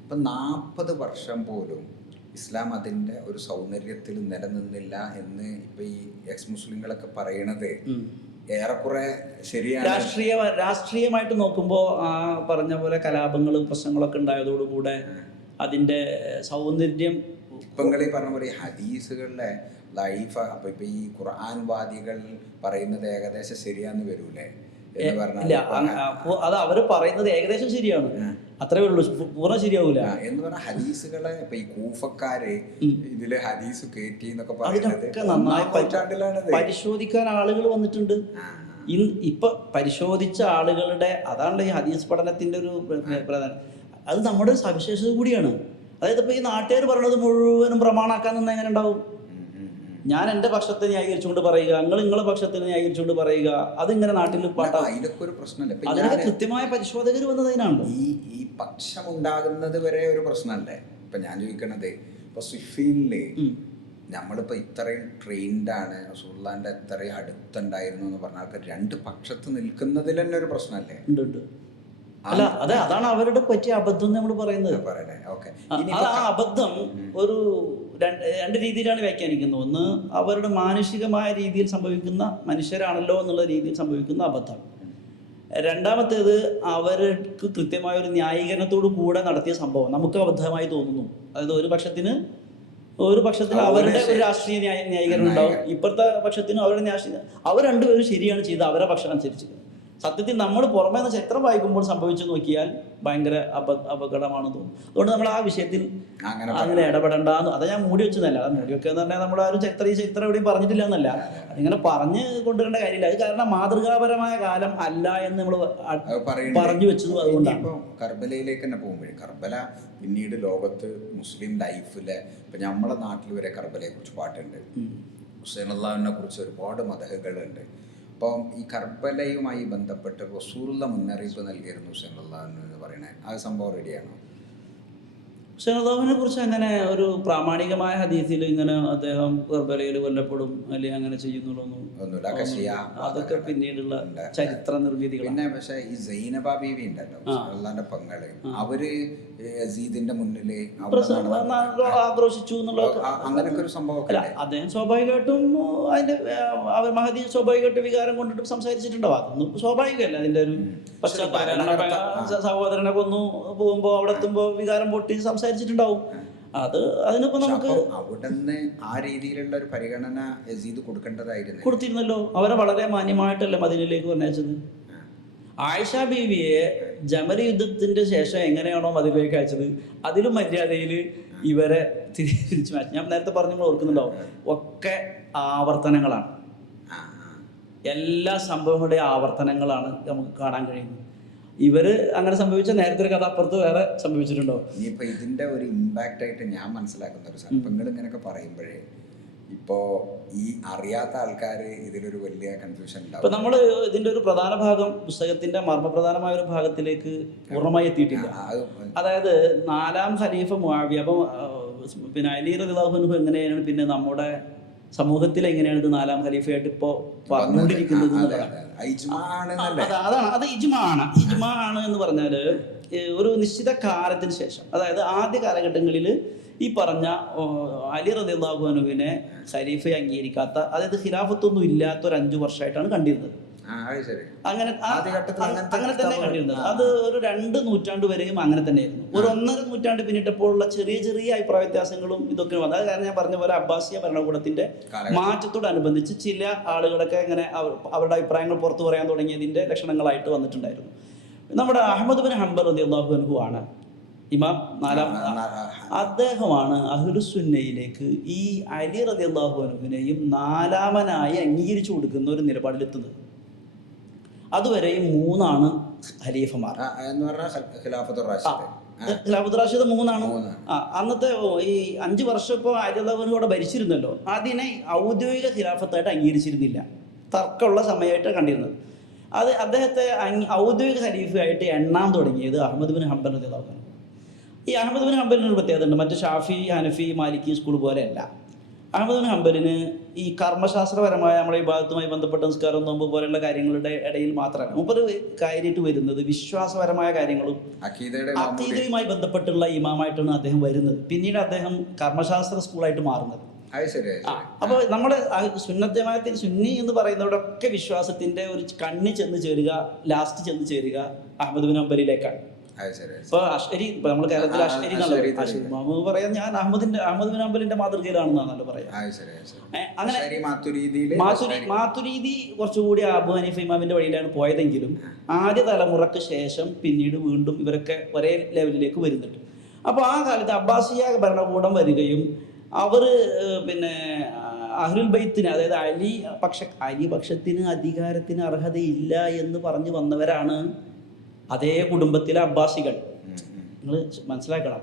ഇപ്പം 40 വർഷം പോലും ഇസ്ലാം അതിൻ്റെ ഒരു സൗന്ദര്യത്തിൽ നിലനിന്നില്ല എന്ന് ഇപ്പം ഈ എക്സ് മുസ്ലിങ്ങളൊക്കെ പറയണത് ഏറെക്കുറെ ശരിയാണ്. രാഷ്ട്രീയമായിട്ട് നോക്കുമ്പോൾ ആ പറഞ്ഞ പോലെ കലാപങ്ങളും പ്രശ്നങ്ങളൊക്കെ ഉണ്ടായതോടുകൂടെ അതിൻ്റെ സൗന്ദര്യം ഇപ്പം നിങ്ങൾ ഈ പറഞ്ഞ പോലെ ഈ ഹദീസുകളിലെ ലൈഫ് അപ്പം ഇപ്പം ഈ ഖുർആൻ വാദികൾ പറയുന്നത് ഏകദേശം ശരിയാന്ന് വരൂലേ? ഇല്ല, അത് അവര് പറയുന്നത് ഏകദേശം ശരിയാണ്, അത്രേ ഉള്ളൂ, പൂർണ്ണ ശരിയാവൂല എന്ന് പറഞ്ഞാൽ ഹദീസുകളെ ഇപ്പൊ ഈ കൂഫക്കാര് ഇതില് ഹദീസ് കയറ്റി എന്നൊക്കെ അതിനൊക്കെ നന്നായി പരിശോധിക്കാൻ ആളുകൾ വന്നിട്ടുണ്ട്. ഇപ്പൊ പരിശോധിച്ച ആളുകളുടെ അതാണല്ലോ ഈ ഹദീസ് പഠനത്തിന്റെ ഒരു പ്രധാനം. അത് നമ്മുടെ സവിശേഷത കൂടിയാണ്. അതായത് ഇപ്പൊ ഈ നാട്ടുകാർ പറയുന്നത് മുഴുവനും പ്രമാണാക്കാൻ നിന്ന് എങ്ങനെ ഉണ്ടാവും? ഞാൻ എൻ്റെ പക്ഷത്തെ ന്യായീകരിച്ചുകൊണ്ട് പറയുക, നിങ്ങളെ പക്ഷത്തിന് ന്യായീകരിച്ചുകൊണ്ട് പറയുക, അതിങ്ങനെ നാട്ടിൽ അതിലൊക്കെ ഒരു പ്രശ്നമല്ല. അതിനൊക്കെ കൃത്യമായ പരിശോധകർ വന്നതിനാണ് ഈ പക്ഷം ഉണ്ടാകുന്നത് വരെ ഒരു പ്രശ്നമല്ലേ? ഇപ്പൊ ഞാൻ ചോദിക്കണത് ഇപ്പൊ സ്വിഫീനില് നമ്മളിപ്പോ ഇത്രയും ട്രെയിൻഡാണ്, റസൂലുള്ളാഹിന്റെ ഇത്രയും അടുത്തുണ്ടായിരുന്നു എന്ന് പറഞ്ഞ ആൾക്കാർ 2 പക്ഷത്ത് നിൽക്കുന്നതിൽ തന്നെ ഒരു പ്രശ്നമല്ലേ? ഉണ്ട്. അല്ല അതാണ് അവരുടെ പറ്റിയ അബദ്ധം നമ്മൾ പറയുന്നത്. ആ അബദ്ധം ഒരു 2 രീതിയിലാണ് വ്യാഖ്യാനിക്കുന്നത്. ഒന്ന്, അവരുടെ മാനുഷികമായ രീതിയിൽ സംഭവിക്കുന്ന മനുഷ്യരാണല്ലോ എന്നുള്ള രീതിയിൽ സംഭവിക്കുന്ന അബദ്ധം. രണ്ടാമത്തേത് അവർക്ക് കൃത്യമായ ഒരു ന്യായീകരണത്തോടു കൂടെ നടത്തിയ സംഭവം നമുക്ക് അബദ്ധമായി തോന്നുന്നു. അതായത് ഒരു പക്ഷത്തിന് അവരുടെ ഒരു രാഷ്ട്രീയ ന്യായീകരണം ഉണ്ടാവും, ഇപ്പുറത്തെ പക്ഷത്തിന് അവരുടെ അവർ രണ്ടുപേരും ശരിയാണ് ചെയ്തത് അവരുടെ പക്ഷം അനുസരിച്ച്. സത്യത്തിൽ നമ്മൾ പുറമേ നിന്ന് ചരിത്രം വായിക്കുമ്പോൾ സംഭവിച്ചു നോക്കിയാൽ ഭയങ്കര അപകടമാണെന്ന് തോന്നും. അതുകൊണ്ട് നമ്മൾ ആ വിഷയത്തിൽ അങ്ങനെ ഇടപെടണ്ടെന്ന് അതാ ഞാൻ മൂടി വെച്ചതല്ല. അത് മൂടി വെക്കുക എന്ന് പറഞ്ഞാൽ നമ്മൾ ആരും ചരിത്രം എവിടെയും പറഞ്ഞിട്ടില്ല എന്നല്ല, അതിങ്ങനെ പറഞ്ഞ് കൊണ്ടുവരേണ്ട കാര്യമില്ല. അത് കാരണം മാതൃകാപരമായ കാലം അല്ല എന്ന് നമ്മൾ പറഞ്ഞു വെച്ചതും അതുകൊണ്ടാണ്. കർബലയിലേക്ക് തന്നെ പോകുമ്പോഴേ കർബല പിന്നീട് ലോകത്ത് മുസ്ലിം ലൈഫിലെ ഇപ്പം നമ്മുടെ നാട്ടിൽ വരെ കർബലയെ കുറിച്ച് പാട്ടുണ്ട്, ഹുസൈൻ അള്ളാഹുവിനെ കുറിച്ച് ഒരുപാട് മദഹുകളുണ്ട്. അപ്പം ഈ കർബലയുമായി ബന്ധപ്പെട്ട് റസൂലുള്ള മുന്നറിയിപ്പ് നൽകിയിരുന്നു ഹുസൈൻ അള്ളാഹു എന്ന് പറയണേ, ആ സംഭവം റെഡിയാണോ? ഹുസൈൻ അള്ളാഹുവിനെ കുറിച്ച് അങ്ങനെ ഒരു പ്രാമാണികമായ ഹദീസിൽ ഇങ്ങനെ അദ്ദേഹം കർബലയിൽ കൊല്ലപ്പെടും അല്ലെങ്കിൽ അങ്ങനെ ചെയ്യുന്നുള്ളൊന്നും അതൊക്കെ പിന്നീടുള്ള ചരിത്ര നിർമ്മിതികൾ. പിന്നെ പക്ഷേ ഈ സൈനബ ബീവി ഉണ്ടല്ലോ അള്ളാന്റെ പെങ്ങള്, അവര് യസീദിന്റെ മുന്നിൽ ആക്രോശിച്ചു എന്നുള്ള അങ്ങനെയൊക്കെ ഒരു സംഭവം. അദ്ദേഹം സ്വാഭാവികമായിട്ടും അതിന്റെ മഹദി സ്വാഭാവികമായിട്ട് വികാരം കൊണ്ടിട്ട് സംസാരിച്ചിട്ടുണ്ടാവും. അതൊന്നും സ്വാഭാവികമല്ല. അതിന്റെ ഒരു സഹോദരനെ കൊന്നു പോകുമ്പോ അവിടെ എത്തുമ്പോ വികാരം പൊട്ടി സംസാരിച്ചിട്ടുണ്ടാവും. അതിനിപ്പോ നമുക്ക് അവിടുന്ന് ആ രീതിയിലുള്ള ഒരു പരിഗണന യസീദ് കൊടുത്തിരുന്നല്ലോ. അവരെ വളരെ മാന്യമായിട്ടല്ലേ മദീനയിലേക്ക് പറഞ്ഞയച്ചത്. ആയിഷ ബീവിയെ ജമൽ യുദ്ധത്തിന്റെ ശേഷം എങ്ങനെയാണോ മദീനയിലേക്ക് അയച്ചത് അതിലും മര്യാദയിൽ ഇവരെ തിരിച്ചു മാറ്റി. ഞാൻ നേരത്തെ പറഞ്ഞു ഓർക്കുന്നുണ്ടാവും, ഒക്കെ ആവർത്തനങ്ങളാണ്, എല്ലാ സംഭവങ്ങളുടെയും ആവർത്തനങ്ങളാണ് നമുക്ക് കാണാൻ കഴിയുന്നത്. ഇവര് അങ്ങനെ സംഭവിച്ച നേരത്തെ ഒരു കഥ അപ്പുറത്ത് വേറെ സംഭവിച്ചിട്ടുണ്ടോ? ഇനിയിപ്പോൾ ഇതിന്റെ ഒരു ഇമ്പാക്റ്റ് ആയിട്ട് ഞാൻ മനസ്സിലാക്കുന്ന ഒരു സംഭവങ്ങൾ ഇങ്ങനെയൊക്കെ പറയുമ്പോഴേ ഇപ്പോൾ ഈ അറിയാത്ത ആൾക്കാർ ഇതിലൊരു വലിയ കൺഫ്യൂഷൻ ഉണ്ടാവും. ഇപ്പം നമ്മൾ ഇതിൻ്റെ ഒരു പ്രധാന ഭാഗം പുസ്തകത്തിൻ്റെ മർമ്മപ്രധാനമായ ഒരു ഭാഗത്തിലേക്ക് പൂർണ്ണമായി എത്തിയിട്ടില്ല. അതായത് 4ാം ഖലീഫ മുആവിയ, അപ്പം പിന്നെ അലി റളിയല്ലാഹു അൻഹു എങ്ങനെയാണ് പിന്നെ നമ്മുടെ സമൂഹത്തിൽ എങ്ങനെയാണ് ഇത് 4ാം ഖലീഫയായിട്ട് ഇപ്പോൾ പറഞ്ഞുകൊണ്ടിരിക്കുന്നത് അതാണ്. അത് ഇജ്മാ ആണ് എന്ന് പറഞ്ഞാൽ ഒരു നിശ്ചിത കാലത്തിന് ശേഷം, അതായത് ആദ്യ കാലഘട്ടങ്ങളിൽ ഈ പറഞ്ഞ അലി റളിയല്ലാഹു അൻഹുവിനെ ഖലീഫയെ അംഗീകരിക്കാത്ത, അതായത് ഖിലാഫത്തൊന്നും ഇല്ലാത്ത ഒരു 5 വർഷമായിട്ടാണ് കണ്ടിരുന്നത്. അങ്ങനെ തന്നെ കണ്ടിരുന്നത്. അത് ഒരു 2 നൂറ്റാണ്ട് വരെയും അങ്ങനെ തന്നെയായിരുന്നു. ഒരു 1.5 നൂറ്റാണ്ട് പിന്നിട്ടപ്പോഴുള്ള ചെറിയ ചെറിയ അഭിപ്രായ വ്യത്യാസങ്ങളും ഇതൊക്കെ വന്നു. അത് കാരണം ഞാൻ പറഞ്ഞ പോലെ അബ്ബാസിയ ഭരണകൂടത്തിന്റെ മാറ്റത്തോടനുബന്ധിച്ച് ചില ആളുകളൊക്കെ ഇങ്ങനെ അവരുടെ അഭിപ്രായങ്ങൾ പുറത്തു പറയാൻ തുടങ്ങിയതിന്റെ ലക്ഷണങ്ങളായിട്ട് വന്നിട്ടുണ്ടായിരുന്നു. നമ്മുടെ അഹ്മദ് ബിൻ ഹംബൽ റളിയല്ലാഹു അൻഹു ആണ് ഇമാം നാലാം അദ്ദേഹമാണ് അഹ്ലുസുന്നയിലേക്ക് ഈ അലി റളിയല്ലാഹു അൻഹുവിനെയും നാലാമനായി അംഗീകരിച്ചു കൊടുക്കുന്ന ഒരു നിലപാടിലെത്തുന്നത്. അതുവരെയും 3 ഖലീഫമാർ എന്ന് പറഞ്ഞാൽ ഖിലാഫത്തുർ റാഷിദ്. ഖിലാഫത്തുർ റാഷിദ് 3 അന്നത്തെ ഈ 5 വർഷം ഇപ്പോൾ അലി റളിയല്ലാഹു അൻഹു ഇവിടെ ഭരിച്ചിരുന്നല്ലോ, അതിനെ ഔദ്യോഗിക ഖിലാഫത്തായിട്ട് അംഗീകരിച്ചിരുന്നില്ല, തർക്കമുള്ള സമയമായിട്ട് കണ്ടിരുന്നത്. അത് അദ്ദേഹത്തെ ഔദ്യോഗിക ഖലീഫയായിട്ട് എണ്ണാൻ തുടങ്ങിയത് അഹ്മദ് ബിൻ ഹംബൽ റളിയല്ലാഹു അൻഹു. ഈ അഹ്മദ് ബിൻ ഹംബലിന് ഒരു പ്രത്യേകത ഉണ്ട്, മറ്റ് ഷാഫി, ഹനഫി, മാലിക്കി സ്കൂൾ പോലെയല്ല. അഹ്മദ് ബിൻ ഹംബലിന് ഈ കർമ്മശാസ്ത്രപരമായ നമ്മുടെ വിഭാഗത്തുമായി ബന്ധപ്പെട്ട നിസ്കാരം, നോമ്പ് പോലെയുള്ള കാര്യങ്ങളുടെ ഇടയിൽ മാത്രമല്ല, മൂപ്പര് കാര്യമായിട്ട് വരുന്നത് വിശ്വാസപരമായ കാര്യങ്ങളും അഖീദയുമായി ബന്ധപ്പെട്ടുള്ള ഇമാമായിട്ടാണ് അദ്ദേഹം വരുന്നത്. പിന്നീട് അദ്ദേഹം കർമ്മശാസ്ത്ര സ്കൂളായിട്ട് മാറുന്നത്. അപ്പോൾ നമ്മുടെ സുന്നത്ത് ജമാഅത്തിൽ സുന്നി എന്ന് പറയുന്നവരൊക്കെ വിശ്വാസത്തിന്റെ ഒരു കണ്ണി ചെന്ന് ചേരുക, ലാസ്റ്റ് ചെന്ന് ചേരുക അഹ്മദ് ബിൻ ഹംബലിലേക്കാണ്. ഇപ്പൊ അഷ്അരി, ഇപ്പൊ നമ്മൾ കേരളത്തിൽ അഷ്അരി പറയാൻ, ഞാൻ അഹ്മദ് ബിൻ ഹംബലിന്റെ മാതൃകയിലാണെന്നാണല്ലോ പറയാം. അങ്ങനെ മാതുരീദി കുറച്ചുകൂടി അബൂ ഹനീഫ ഇമാമിന്റെ വഴിയിലാണ് പോയതെങ്കിലും ആദ്യ തലമുറക്ക് ശേഷം പിന്നീട് വീണ്ടും ഇവരൊക്കെ ഒരേ ലെവലിലേക്ക് വരുന്നുണ്ട്. അപ്പോൾ ആ കാലത്ത് അബ്ബാസിയ ഭരണകൂടം വരികയും അവർ പിന്നെ അഹ്ലുൽ ബൈത്തിന്, അതായത് അലി പക്ഷത്തിന് അധികാരത്തിന് അർഹതയില്ല എന്ന് പറഞ്ഞു വന്നവരാണ് അതേ കുടുംബത്തിലെ അബ്ബാസികൾ. നിങ്ങൾ മനസ്സിലാക്കണം,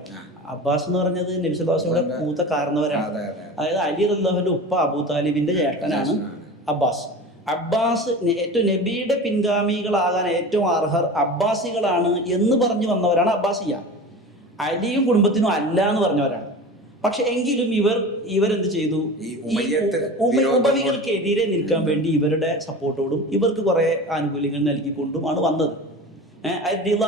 അബ്ബാസ് എന്ന് പറഞ്ഞത് നബി സല്ലല്ലാഹു അലൈഹി വസല്ലം മൂത്ത കാരണവരാണ്. അതായത് അലി റളിയല്ലാഹുവിന്റെ ഉപ്പ അബൂ താലിബിന്റെ ചേട്ടനാണ് അബ്ബാസ്. ഏറ്റവും നബിയുടെ പിൻഗാമികളാകാൻ ഏറ്റവും അർഹർ അബ്ബാസികളാണ് എന്ന് പറഞ്ഞു വന്നവരാണ് അബ്ബാസിയ. അലിയും കുടുംബത്തിനും അല്ല എന്ന് പറഞ്ഞവരാണ്. പക്ഷെ എങ്കിലും ഇവരെന്ത് ചെയ്തു, ഉമവികൾക്കെതിരെ നിൽക്കാൻ വേണ്ടി ഇവരുടെ സപ്പോർട്ടോടും ഇവർക്ക് കുറെ ആനുകൂല്യങ്ങൾ നൽകിക്കൊണ്ടുമാണ് വന്നത്. അദ്ദിള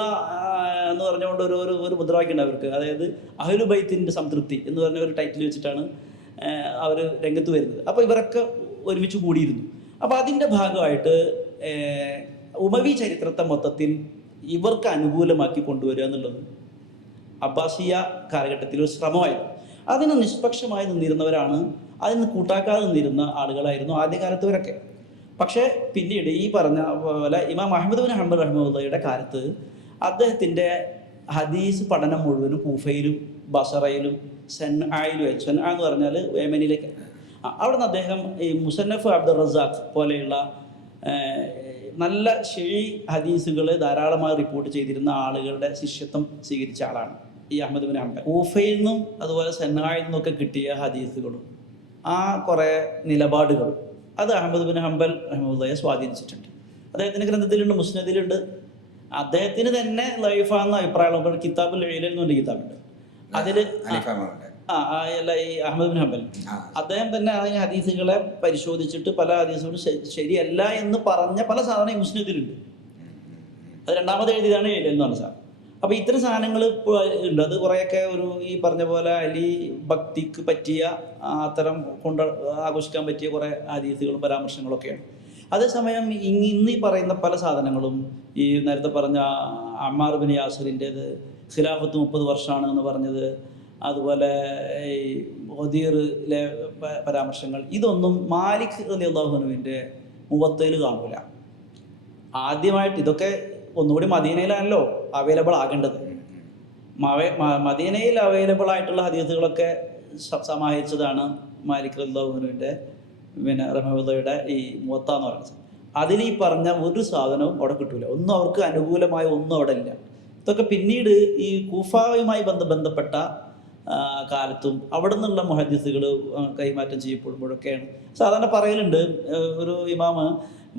എന്ന് പറഞ്ഞുകൊണ്ട് ഒരു മുദ്രാവാക്യം ഉണ്ട് അവർക്ക്, അതായത് അഹ്ലു ബൈത്തിന്റെ സംതൃപ്തി എന്ന് പറഞ്ഞ ഒരു ടൈറ്റിൽ വെച്ചിട്ടാണ് അവർ രംഗത്ത് വരുന്നത്. അപ്പോൾ ഇവരൊക്കെ ഒരുമിച്ച് കൂടിയിരുന്നു. അപ്പോൾ അതിൻ്റെ ഭാഗമായിട്ട് ഉമവി ചരിത്രത്തെ മൊത്തത്തിൽ ഇവർക്ക് അനുകൂലമാക്കി കൊണ്ടുവരിക എന്നുള്ളത് അബ്ബാസിയ കാലഘട്ടത്തിൽ ഒരു ശ്രമമായിരുന്നു. അതിന് നിഷ്പക്ഷമായി നിന്നിരുന്നവരാണ്, അതിന് കൂട്ടാക്കാതെ നിന്നിരുന്ന ആളുകളായിരുന്നു ആദ്യകാലത്തവരൊക്കെ. പക്ഷേ പിന്നീട് ഈ പറഞ്ഞ പോലെ ഇമാം അഹ്മദ് ബിൻ ഹംബൽ റഹിമഹുള്ളയുടെ കാലത്ത് അദ്ദേഹത്തിൻ്റെ ഹദീസ് പഠനം മുഴുവനും കൂഫയിലും ബസറയിലും സൻആയിലും, സൻആ എന്ന് പറഞ്ഞാൽ യമനിലേക്ക്, അവിടെ നിന്ന് അദ്ദേഹം ഈ മുസന്നഫ് അബ്ദുർ റസാഖ് പോലെയുള്ള നല്ല ഷെയ് ഹദീസുകൾ ധാരാളമായി റിപ്പോർട്ട് ചെയ്തിരുന്ന ആളുകളുടെ ശിഷ്യത്വം സ്വീകരിച്ച ആളാണ് ഈ അഹ്മദ് ബിൻ ഹംബൽ. കൂഫയിൽ നിന്നും അതുപോലെ സൻആയിൽ നിന്നൊക്കെ കിട്ടിയ ഹദീസുകളും ആ കുറേ നിലപാടുകളും അത് അഹ്മദ് ബിൻ ഹംബൽ റഹിമഹുള്ളയെ സ്വാധീനിച്ചിട്ടുണ്ട്. അദ്ദേഹത്തിൻ്റെ ഗ്രന്ഥത്തിലുണ്ട്, മുസ്നദിലുണ്ട്. അദ്ദേഹത്തിന് തന്നെ ലൈഫാന്ന അഭിപ്രായമുള്ള കിതാബുൽ ഇൽൽ എന്നൊരു കിതാബുണ്ട്. അതിൽ അല്ല ഈ അഹ്മദ് ബിൻ ഹംബൽ അദ്ദേഹം തന്നെ ആ ഹദീസുകളെ പരിശോധിച്ചിട്ട് പല ഹദീസുകളും ശരിയല്ല എന്ന് പറഞ്ഞ പല സാധനം ഈ മുസ്നദിലുണ്ട്. അത് രണ്ടാമത് എഴുതിയതാണ് ഇൽൽ എന്ന് പറഞ്ഞ സാധനം. അപ്പോൾ ഇത്തരം സാധനങ്ങൾ ഉണ്ട്. അത് കുറേയൊക്കെ ഒരു ഈ പറഞ്ഞ പോലെ അലി ഭക്തിക്ക് പറ്റിയ അത്തരം കൊണ്ട് ആഘോഷിക്കാൻ പറ്റിയ കുറേ ഹദീസുകളും പരാമർശങ്ങളൊക്കെയാണ്. അതേസമയം ഇന്ന് ഈ പറയുന്ന പല സാധനങ്ങളും, ഈ നേരത്തെ പറഞ്ഞ അമ്മാർ ബിൻ യാസിറിൻ്റേത് ഖിലാഫത്ത് 30 വർഷമാണ് എന്ന് പറഞ്ഞത്, അതുപോലെ ഈ ഖദീറിലെ പരാമർശങ്ങൾ, ഇതൊന്നും മാലിക് റളിയല്ലാഹു അൻഹുവിൻ്റെ മുവത്തയിൽ കാണൂല. ആദ്യമായിട്ട് ഇതൊക്കെ ഒന്നുകൂടി മദീനയിലാണല്ലോ അവൈലബിൾ ആകേണ്ടത്. മദീനയിൽ അവൈലബിൾ ആയിട്ടുള്ള ഹദീസുകളൊക്കെ സമാഹരിച്ചതാണ് മാലിക് റളിയല്ലാഹു അൻഹുവിൻ്റെ റഹിമഹുള്ളയുടെ ഈ മുവത്ത എന്ന് പറയുന്നത്. അതിൽ ഈ പറഞ്ഞ ഒരു സാധനവും അവിടെ കിട്ടൂല, ഒന്നും അവർക്ക് അനുകൂലമായ ഒന്നും അവിടെ ഇല്ല. ഇതൊക്കെ പിന്നീട് ഈ കൂഫയുമായി ബന്ധപ്പെട്ട കാലത്തും അവിടെ നിന്നുള്ള മുഹദ്ദിസുകൾ കൈമാറ്റം ചെയ്യപ്പെടുമ്പോഴൊക്കെയാണ്. സാധാരണ പറയലുണ്ട്, ഒരു ഇമാമ്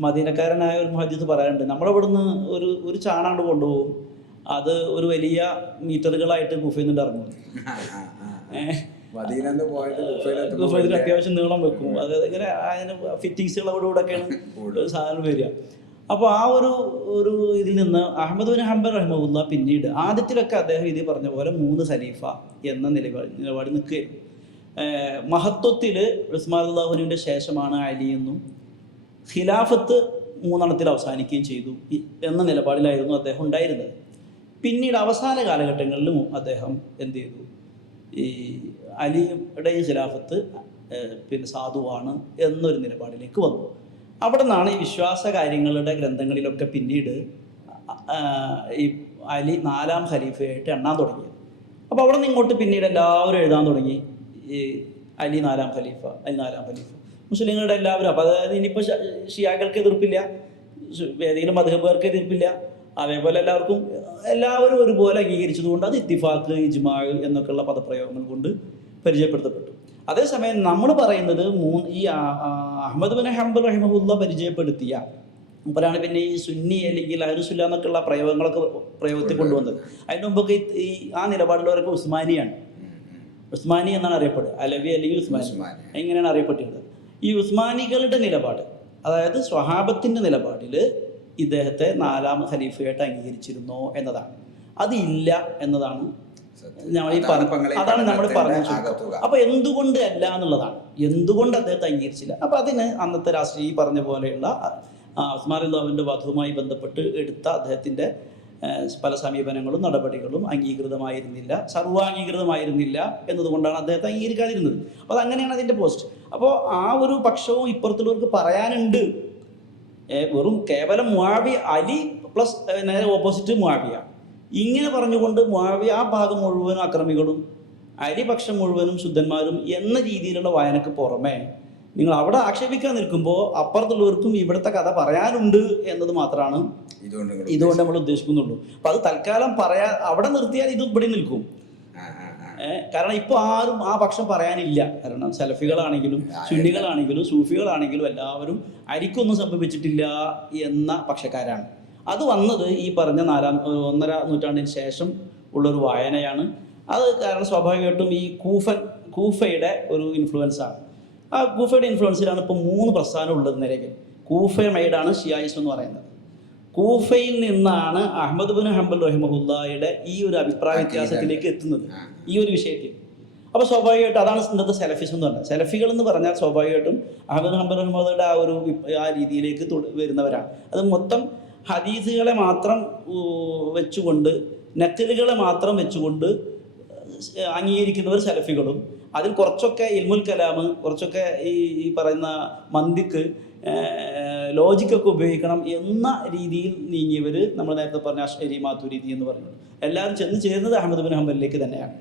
മദീനക്കാരനായ ഒരു മുഹദ്ദിസ് പറയാറുണ്ട്, നമ്മളിവിടുന്ന് ഒരു ചാണാണ്ട് കൊണ്ടുപോകും, അത് ഒരു വലിയ മീറ്ററുകളായിട്ട് കൂഫയിൽ നിന്ന് ഇറങ്ങും, അത്യാവശ്യം നീളം വെക്കും, അത് ഇങ്ങനെ അതിന് ഫിറ്റിങ്സുകളോടുകൂടെയൊക്കെയാണ് സാധനം വരിക. അപ്പോൾ ആ ഒരു ഇതിൽ നിന്ന് അഹ്മദ് ബിൻ ഹംബൽ റഹിമഹുള്ള പിന്നീട് ആദ്യത്തിലൊക്കെ അദ്ദേഹം ഇത് പറഞ്ഞ പോലെ 3 ഖലീഫ എന്ന നിലപാടിൽ നിൽക്കുകയായിരുന്നു. മഹത്വത്തിൽ ഉസ്മാൻ റളിയല്ലാഹു അൻഹുവിൻ്റെ ശേഷമാണ് അലി എന്നും ഖിലാഫത്ത് 3 അവസാനിക്കുകയും ചെയ്തു എന്ന നിലപാടിലായിരുന്നു അദ്ദേഹം ഉണ്ടായിരുന്നത്. പിന്നീട് അവസാന കാലഘട്ടങ്ങളിലും അദ്ദേഹം എന്ത് ചെയ്തു, ഈ അലിയുടെ ഖിലാഫത്ത് പിന്നെ സാധുവാണ് എന്നൊരു നിലപാടിലേക്ക് വന്നു. അവിടെ നിന്നാണ് ഈ വിശ്വാസ കാര്യങ്ങളുടെ ഗ്രന്ഥങ്ങളിലൊക്കെ പിന്നീട് ഈ അലി 4ാം ഖലീഫയായിട്ട് എണ്ണാൻ തുടങ്ങിയത്. അപ്പോൾ അവിടെ നിന്ന് ഇങ്ങോട്ട് പിന്നീട് എല്ലാവരും എഴുതാൻ തുടങ്ങി, ഈ അലി നാലാം ഖലീഫ, അലി നാലാം ഖലീഫ, മുസ്ലിങ്ങളുടെ എല്ലാവരും. അപ്പോൾ അതായത് ഇനിയിപ്പോൾ ഷിയാക്കൾക്ക് എതിർപ്പില്ല, ഏതെങ്കിലും മദ്ഹബുകാർക്ക് എതിർപ്പില്ല, അതേപോലെ എല്ലാവരും ഒരുപോലെ അംഗീകരിച്ചതുകൊണ്ട് അത് ഇത്തിഫാഖ്, ഇജ്മാ എന്നൊക്കെയുള്ള പദപ്രയോഗങ്ങൾ കൊണ്ട് പരിചയപ്പെടുത്തപ്പെട്ടു. അതേസമയം നമ്മൾ പറയുന്നത് ഈ അഹ്മദ് ബിൻ ഹംബൽ റഹിമഹുല്ല പരിചയപ്പെടുത്തിയ മുമ്പരാണ് പിന്നെ ഈ സുന്നി അല്ലെങ്കിൽ അഹ്ലുസുന്ന എന്നൊക്കെയുള്ള പ്രയോഗത്തിൽ കൊണ്ടുവന്നത്. അതിന് മുമ്പൊക്കെ ഈ ആ നിലപാടുള്ളവരൊക്കെ ഉസ്മാനിയാണ്. ഉസ്മാനി എന്നാണ് അറിയപ്പെടുക, അലവി അല്ലെങ്കിൽ ഉസ്മാനി എങ്ങനെയാണ് അറിയപ്പെട്ടിരുന്നത്. ഈ ഉസ്മാനികളുടെ നിലപാട്, അതായത് സ്വഹാബത്തിൻ്റെ നിലപാടിൽ ഇദ്ദേഹത്തെ നാലാം ഖലീഫയായിട്ട് അംഗീകരിച്ചിരുന്നോ എന്നതാണ്. അതില്ല എന്നതാണ് അതാണ് നമ്മൾ പറഞ്ഞു. അപ്പൊ എന്തുകൊണ്ട് അല്ല എന്നുള്ളതാണ്, എന്തുകൊണ്ട് അദ്ദേഹത്തെ അംഗീകരിച്ചില്ല. അപ്പൊ അതിന് അന്നത്തെ രാഷ്ട്രീയ പറഞ്ഞ പോലെയുള്ള ഉസ്മാൻ റളിയല്ലാഹുവിന്റെ വധവുമായി ബന്ധപ്പെട്ട് എടുത്ത അദ്ദേഹത്തിന്റെ പല സമീപനങ്ങളും നടപടികളും അംഗീകൃതമായിരുന്നില്ല, സർവാംഗീകൃതമായിരുന്നില്ല എന്നതുകൊണ്ടാണ് അദ്ദേഹത്തെ അംഗീകരിക്കാതിരുന്നത്. അപ്പോൾ അതങ്ങനെയാണ് അതിൻ്റെ പോസ്റ്റ്. അപ്പോൾ ആ ഒരു പക്ഷവും ഇപ്പുറത്തുള്ളവർക്ക് പറയാനുണ്ട്. വെറും കേവലം മുആവിയ, അലി പ്ലസ് നേരെ ഓപ്പോസിറ്റ് മുആവിയ, ഇങ്ങനെ പറഞ്ഞുകൊണ്ട് മുആവിയ ആ ഭാഗം മുഴുവനും അക്രമികളും അലി പക്ഷം മുഴുവനും ശുദ്ധന്മാരും എന്ന രീതിയിലുള്ള വായനക്ക് പുറമെ നിങ്ങൾ അവിടെ ആക്ഷേപിക്കാൻ നിൽക്കുമ്പോൾ അപ്പുറത്തുള്ളവർക്കും ഇവിടുത്തെ കഥ പറയാനുണ്ട് എന്നത് മാത്രമാണ് ഇതുകൊണ്ട് നമ്മൾ ഉദ്ദേശിക്കുന്നുള്ളൂ. അപ്പം അത് തൽക്കാലം അവിടെ നിർത്തിയാൽ ഇത് ഇവിടെ നിൽക്കും. കാരണം ഇപ്പോൾ ആരും ആ പക്ഷം പറയാനില്ല. കാരണം സലഫികളാണെങ്കിലും സുന്നികളാണെങ്കിലും സൂഫികളാണെങ്കിലും എല്ലാവരും അരിക്കൊന്നും സംഭവിച്ചിട്ടില്ല എന്ന പക്ഷക്കാരാണ്. അത് വന്നത് ഈ പറഞ്ഞ 1.5 നൂറ്റാണ്ടിന് ശേഷം ഉള്ളൊരു വായനയാണ്. അത് കാരണം സ്വാഭാവികമായിട്ടും ഈ കൂഫയുടെ ഒരു ഇൻഫ്ലുവൻസാണ്. ആ കൂഫയുടെ ഇൻഫ്ലുവൻസിലാണ് ഇപ്പോൾ 3 പ്രസ്ഥാനം ഉള്ളത് നിലവിൽ. കൂഫമൈഡാണ് ഷിയായിസം എന്ന് പറയുന്നത്. കൂഫയിൽ നിന്നാണ് അഹ്മദ് ബിൻ ഹംബൽ റഹിമഹുല്ലായുടെ ഈ ഒരു അഭിപ്രായ വ്യത്യാസത്തിലേക്ക് എത്തുന്നത് ഈ ഒരു വിഷയത്തിൽ. അപ്പോൾ സ്വാഭാവികമായിട്ടും അതാണ് ഇന്നത്തെ സെലഫിസം എന്ന് പറഞ്ഞത്. സെലഫികൾ എന്ന് പറഞ്ഞാൽ സ്വാഭാവികമായിട്ടും അഹ്മദ് ബിൻ ഹംബൽ റഹിമഹുല്ലയുടെ ആ രീതിയിലേക്ക് വരുന്നവരാണ്. അത് മൊത്തം ഹദീസുകളെ മാത്രം വെച്ചുകൊണ്ട്, നഖലുകളെ മാത്രം വെച്ചുകൊണ്ട് അംഗീകരിക്കുന്നവർ സെലഫികളും, അതിൽ കുറച്ചൊക്കെ ഇൽമുൽ കലാം, കുറച്ചൊക്കെ ഈ പറയുന്ന മന്തിക്ക്, ലോജിക്കൊക്കെ ഉപയോഗിക്കണം എന്ന രീതിയിൽ നീങ്ങിയവർ നമ്മൾ നേരത്തെ പറഞ്ഞ അശ്അരി, മാതുരിദി എന്ന് പറയുന്നത് എല്ലാവരും ചെന്ന് ചേരുന്നത് അഹ്മദ് ബിൻ ഹംബലിലേക്ക് തന്നെയാണ്.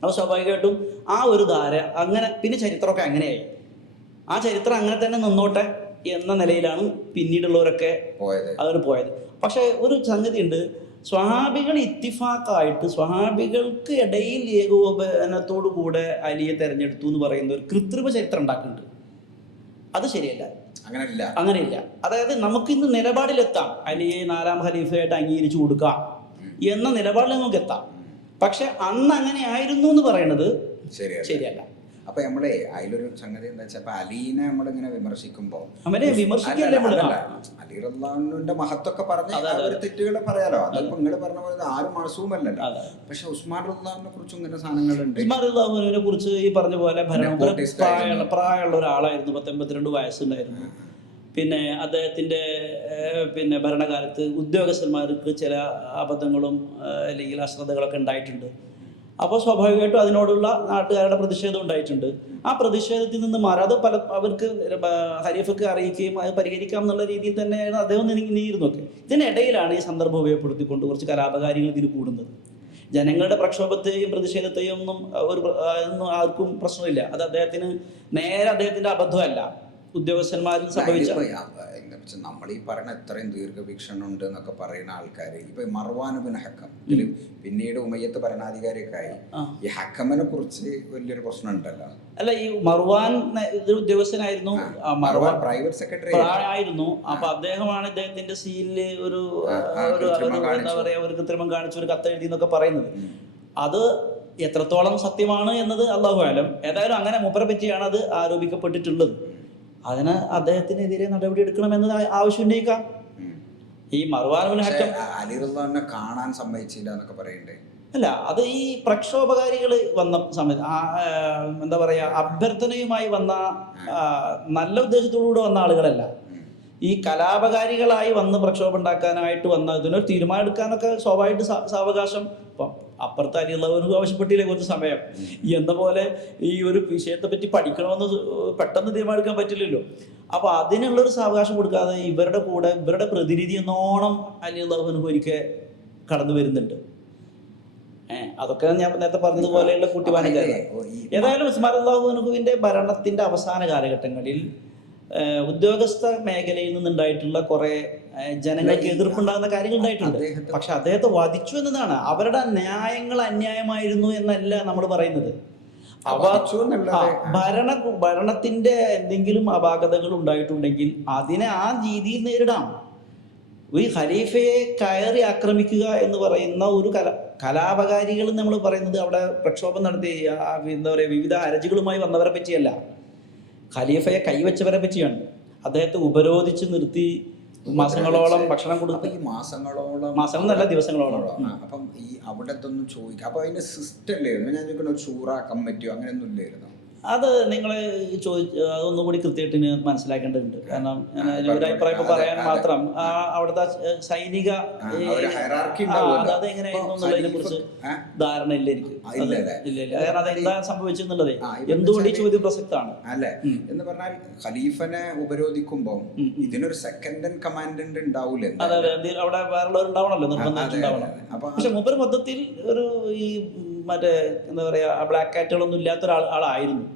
അപ്പോൾ സ്വാഭാവികമായിട്ടും ആ ഒരു ധാര അങ്ങനെ, പിന്നെ ചരിത്രമൊക്കെ അങ്ങനെയായി. ആ ചരിത്രം അങ്ങനെ തന്നെ നിന്നോട്ടെ എന്ന നിലയിലാണ് പിന്നീടുള്ളവരൊക്കെ അവർ പോയത്. പക്ഷേ ഒരു സംഗതിയുണ്ട്, സ്വഹാബികൾ ഇത്തിഫാക്കായിട്ട് സ്വഹാബികൾക്ക് ഇടയിൽ ഏകോപനത്തോടു കൂടെ അലിയെ തെരഞ്ഞെടുത്തു എന്ന് പറയുന്ന ഒരു കൃത്രിമ ചരിത്രം ഉണ്ടാക്കുന്നുണ്ട്. അത് ശരിയല്ല, അങ്ങനെയില്ല. അതായത് നമുക്കിന്ന് നിലപാടിലെത്താം, അലിയെ 4ാം ഖലീഫയായിട്ട് അംഗീകരിച്ചു കൊടുക്കാം എന്ന നിലപാടിൽ നമുക്ക് എത്താം. പക്ഷെ അന്ന് അങ്ങനെ ആയിരുന്നു എന്ന് പറയുന്നത് ശരിയല്ല. അപ്പൊ നമ്മളെ അതിലൊരു സംഗതി എന്താ വെച്ചാൽ, അലീനെ നമ്മളിങ്ങനെ വിമർശിക്കുമ്പോ അവനെ അലി റളിയല്ലാഹുവിന്റെ മഹത്വമൊക്കെ പറഞ്ഞ് ഒരു തെറ്റുകളെ പറയാലോ. അതിപ്പോ നിങ്ങൾ പറഞ്ഞ പോലെ ആരും മാസൂമല്ലല്ലോ. പക്ഷെ ഉസ്മാൻ റളിയല്ലാഹുവിനെ കുറിച്ചും ഇങ്ങനെ സാധനങ്ങളുണ്ട്. ഉസ്മാൻ റളിയല്ലാഹുവിനെ കുറിച്ച് ഈ പറഞ്ഞ പോലെ പ്രായമുള്ള ഒരാളായിരുന്നു, 82 വയസ്സുണ്ടായിരുന്നു. പിന്നെ അദ്ദേഹത്തിൻ്റെ ഭരണകാലത്ത് ഉദ്യോഗസ്ഥന്മാർക്ക് ചില അബദ്ധങ്ങളും അല്ലെങ്കിൽ അശ്രദ്ധകളൊക്കെ ഉണ്ടായിട്ടുണ്ട്. അപ്പോൾ സ്വാഭാവികമായിട്ടും അതിനോടുള്ള നാട്ടുകാരുടെ പ്രതിഷേധം ഉണ്ടായിട്ടുണ്ട്. ആ പ്രതിഷേധത്തിൽ നിന്ന് മാറാതെ അവർക്ക് ഖലീഫക്ക് അറിയിക്കുകയും അത് പരിഹരിക്കാം എന്നുള്ള രീതിയിൽ തന്നെയാണ് അദ്ദേഹം നീങ്ങിയിരുന്നൊക്കെ. ഇതിനിടയിലാണ് ഈ സന്ദർഭം ഉപയോഗപ്പെടുത്തിക്കൊണ്ട് കുറച്ച് കലാപകാരികൾ ഇതിന് കൂടുന്നത്. ജനങ്ങളുടെ പ്രക്ഷോഭത്തെയും പ്രതിഷേധത്തെയും ഒന്നും ആർക്കും പ്രശ്നമില്ല. അത് അദ്ദേഹത്തിൻ്റെ അബദ്ധമല്ല, ഉദ്യോഗസ്ഥന്മാരിൽ സംഭവിച്ച. നമ്മൾ ഈ പറയുന്ന എത്രയും ദീർഘവീക്ഷണം ഉണ്ട് എന്നൊക്കെ പറയുന്ന ആൾക്കാർ, ഇപ്പൊ മർവാൻ ബിൻ ഹക്കം, പിന്നീട് ഉമയ്യത്ത് ഭരണാധികാരിയൊക്കെ ആയി. ഈ ഹക്കമിനെ കുറിച്ച് വലിയൊരു പ്രശ്നം ഉണ്ടല്ലോ. അല്ല, ഈ മർവാൻ ഉദ്യോഗസ്ഥനായിരുന്നു, മർവാൻ പ്രൈവറ്റ് സെക്രട്ടറി ആയിരുന്നു. അപ്പൊ അദ്ദേഹമാണ് ഇദ്ദേഹത്തിന്റെ സീലില് ഒരു എന്താ പറയാ, ഒരു കൃത്രിമം കാണിച്ചു ഒരു കത്ത് എഴുതി എന്നൊക്കെ പറയുന്നത്. അത് എത്രത്തോളം സത്യമാണ് എന്നത് അല്ലാഹു അലം. ഏതായാലും അങ്ങനെ മൂപ്പരെ പറ്റിയാണ് അത് ആരോപിക്കപ്പെട്ടിട്ടുള്ളത്. അതിന് അദ്ദേഹത്തിനെതിരെ നടപടി എടുക്കണമെന്നത് ആവശ്യം ഉന്നയിക്കാം. ഈ മർവാൻ ബിൻ ഹക്കം അലി റളിയല്ലാഹുവിനെ കാണാൻ സമ്മതിച്ചില്ല എന്നൊക്കെ പറയണ്ടേ? അല്ല, അത് ഈ പ്രക്ഷോഭകാരികൾ വന്ന സമയത്ത് എന്താ പറയാ, അഭ്യർത്ഥനയുമായി വന്ന നല്ല ഉദ്ദേശത്തോടുകൂടെ വന്ന ആളുകളല്ല. ഈ കലാപകാരികളായി വന്ന് പ്രക്ഷോഭം ഉണ്ടാക്കാനായിട്ട് വന്ന ഇതിനൊരു തീരുമാനം എടുക്കാനൊക്കെ സ്വാഭാവികമായിട്ട് സാവകാശം ഇപ്പം അപ്പുറത്ത് അലിയുള്ളവർക്ക് ആവശ്യപ്പെട്ടില്ലേ കുറച്ച് സമയം എന്ന പോലെ ഈ ഒരു വിഷയത്തെ പറ്റി പഠിക്കണമെന്ന് പെട്ടെന്ന് തീരുമാനിക്കാൻ പറ്റില്ലല്ലോ. അപ്പോൾ അതിനുള്ളൊരു സാവകാശം കൊടുക്കാതെ ഇവരുടെ കൂടെ ഇവരുടെ പ്രതിനിധി എന്നോണം അലിയുള്ളവന് ഒരിക്കൽ കടന്നു വരുന്നുണ്ട്. അതൊക്കെ ഞാൻ നേരത്തെ പറഞ്ഞതുപോലെയുള്ള കൂട്ടിവാണിക്കാരാണ്. ഏതായാലും ഉസ്മാൻ അള്ളാഹുവിന്റെ ഭരണത്തിന്റെ അവസാന കാലഘട്ടങ്ങളിൽ ഉദ്യോഗസ്ഥ മേഖലയിൽ നിന്നുണ്ടായിട്ടുള്ള കുറെ ജനങ്ങൾക്ക് എതിർപ്പുണ്ടാകുന്ന കാര്യങ്ങൾ ഉണ്ടായിട്ടുണ്ട്. പക്ഷെ അദ്ദേഹത്തെ വധിച്ചു എന്നതാണ്. അവരുടെ ന്യായങ്ങൾ അന്യായമായിരുന്നു എന്നല്ല നമ്മൾ പറയുന്നത്. ഭരണത്തിന്റെ എന്തെങ്കിലും അപാകതകൾ ഉണ്ടായിട്ടുണ്ടെങ്കിൽ അതിനെ ആ രീതിയിൽ നേരിടാം. ഈ ഖലീഫയെ കയറി ആക്രമിക്കുക എന്ന് പറയുന്ന ഒരു കലാപകാരികൾ നമ്മൾ പറയുന്നത് അവിടെ പ്രക്ഷോഭം നടത്തി എന്താ പറയുക വിവിധ ഹർജികളുമായി വന്നവരെ പറ്റിയല്ല, ഖലീഫയെ കൈവച്ചവരെ പറ്റിയാണ്. അദ്ദേഹത്തെ ഉപരോധിച്ച് നിർത്തി മാസങ്ങളോളം ഭക്ഷണം കൊടുത്ത്, മാസങ്ങളല്ല ദിവസങ്ങളോളം. അപ്പം ഈ അവിടത്തെ ഒന്നും ചോദിക്കാം. അപ്പൊ അതിന്റെ സിസ്റ്റം ഇല്ലായിരുന്നു. ഞാൻ ചോദിക്കുന്ന ഒരു ഷൂറ കമ്മിറ്റിയോ അങ്ങനെയൊന്നും ഇല്ലായിരുന്നു. അത് നിങ്ങൾ അതൊന്നുകൂടി കൃത്യമായിട്ട് മനസ്സിലാക്കേണ്ടതുണ്ട്. കാരണം ഒരു അഭിപ്രായം പറയാൻ മാത്രം അവിടുത്തെ സൈനിക അത് എങ്ങനെയായിരുന്നു എന്നുള്ളതിനെ കുറിച്ച് ധാരണ ഇല്ല എനിക്ക്. ഇല്ല കാരണം അതെന്താ സംഭവിച്ചെന്നുള്ളതേ എന്തുകൊണ്ട് ഈ ചോദ്യം പ്രസക്തമാണ് അല്ലെ എന്ന് പറഞ്ഞാൽ ഖലീഫനെ ഉപരോധിക്കുമ്പോൾ ഇതിനൊരു സെക്കൻഡ് ഇൻ കമാൻഡന്റ് ഉണ്ടാവൂലേ? അതെ, അവിടെ വേറുള്ളവർ ഉണ്ടാവണല്ലോ, നിർബന്ധമായിട്ടുണ്ടാവണം. പക്ഷെ മൂപ്പര് മൊത്തത്തിൽ ഒരു ഈ മറ്റേ എന്താ പറയാ ബ്ലാക്ക് കാറ്റുകളൊന്നും ഇല്ലാത്ത ഒരാളായിരുന്നു.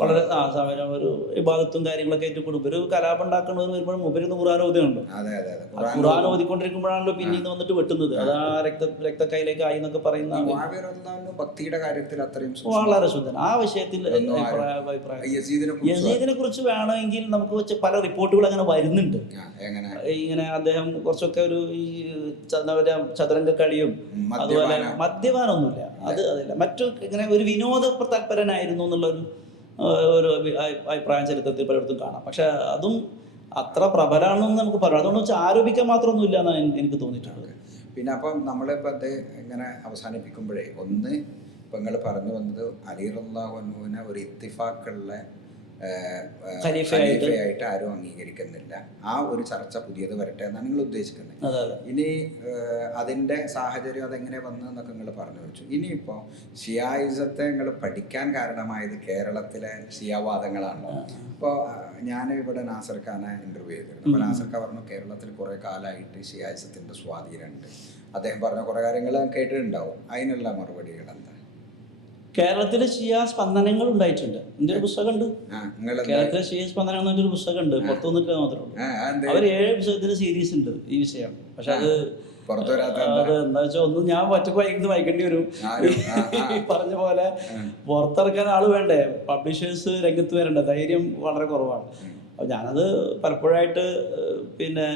വളരെ ഒരു ഇബാദത്തും കാര്യങ്ങളൊക്കെ ആയിട്ട് കൊടുക്കും. ഒരു കലാപം ഉണ്ടാക്കുന്നവർ വരുമ്പോഴും മൂപ്പരിന്ന് ഖുർആൻ ഓതുന്നുണ്ടോ? ഖുർആൻ ഓതിക്കൊണ്ടിരിക്കുമ്പോഴാണല്ലോ പിന്നീട് വന്നിട്ട് വെട്ടുന്നത്. അത് ആ രക്തക്കൈയിലേക്ക് ആയി എന്നൊക്കെ പറയുന്ന ഭക്തിയുടെ കാര്യത്തിൽ അത്രയും വളരെ ശുദ്ധൻ. ആ വിഷയത്തിൽ യസീദിനെ കുറിച്ച് വേണമെങ്കിൽ നമുക്ക് പല റിപ്പോർട്ടുകൾ അങ്ങനെ വരുന്നുണ്ട്. ഇങ്ങനെ അദ്ദേഹം കുറച്ചൊക്കെ ഒരു ഈ ചതുരംഗ കളിയും അതുപോലെ മദ്യപാനമൊന്നുമില്ല, അത് അതില്ല, മറ്റു ഇങ്ങനെ ഒരു വിനോദ തൽപരനായിരുന്നു എന്നുള്ളൊരു അഭിപ്രായം ചരിത്രത്തിൽ പലയിടത്തും കാണാം. പക്ഷെ അതും അത്ര പ്രബലമാണെന്ന് നമുക്ക് പറയാം. അതുകൊണ്ട് വെച്ചാൽ ആരോപിക്കാൻ മാത്രമൊന്നും ഇല്ല എന്നാണ് എനിക്ക് തോന്നിയിട്ടുള്ളത്. പിന്നെ അപ്പം നമ്മളിപ്പോൾ അത് ഇങ്ങനെ അവസാനിപ്പിക്കുമ്പോഴേ ഒന്ന് ഇപ്പം നിങ്ങൾ പറഞ്ഞു വന്നത് അലി റളിയല്ലാഹു അൻഹുവിനെ ഒരു ഇത്തിഫാക്കുള്ള ഖലീഫയായിട്ട് ആരും അംഗീകരിക്കുന്നില്ല. ആ ഒരു ചർച്ച പുതിയത് വരട്ടെ എന്നാണ് നിങ്ങൾ ഉദ്ദേശിക്കുന്നത്. ഇനി അതിൻ്റെ സാഹചര്യം അതെങ്ങനെ വന്നു എന്നൊക്കെ നിങ്ങൾ പറഞ്ഞു വെച്ചു. ഇനിയിപ്പോൾ ഷിയായിസത്തെ നിങ്ങൾ പഠിക്കാൻ കാരണമായത് കേരളത്തിലെ ഷിയാവാദങ്ങളാണല്ലോ. ഇപ്പോൾ ഞാൻ ഇവിടെ നാസർ ഖാനെ ഇൻ്റർവ്യൂ ചെയ്തിരുന്നു. അപ്പോൾ നാസർ ഖാൻ പറഞ്ഞു കേരളത്തിൽ കുറേ കാലമായിട്ട് ഷിയായിസത്തിൻ്റെ സ്വാധീനമുണ്ട്. അദ്ദേഹം പറഞ്ഞ കുറേ കാര്യങ്ങൾ കേട്ടിട്ടുണ്ടാവും. അതിനുള്ള മറുപടികൾ എന്താ? കേരളത്തിലെ ഷിയ സ്പന്ദനങ്ങൾ ഉണ്ടായിട്ടുണ്ട്. എൻ്റെ ഒരു പുസ്തകമുണ്ട്, കേരളത്തിലെ ഷിയ സ്പന്ദനങ്ങൾ എന്നൊരു പുസ്തകമുണ്ട്. പുറത്തു വന്നിട്ട് മാത്രമേ ഉള്ളൂ. അവർ 7 പുസ്തകത്തിന്റെ സീരീസ് ഉണ്ട് ഈ വിഷയം. പക്ഷെ അത് എന്താ വെച്ചാൽ ഒന്നും ഞാൻ ഒറ്റക്ക് വായിക്കേണ്ടി വരും. പറഞ്ഞ പോലെ പുറത്തിറക്കാൻ ആള് വേണ്ടേ, പബ്ലിഷേഴ്സ് രംഗത്ത് വരണ്ടേ, ധൈര്യം വളരെ കുറവാണ്. അപ്പൊ ഞാനത് പലപ്പോഴായിട്ട് പിന്നെ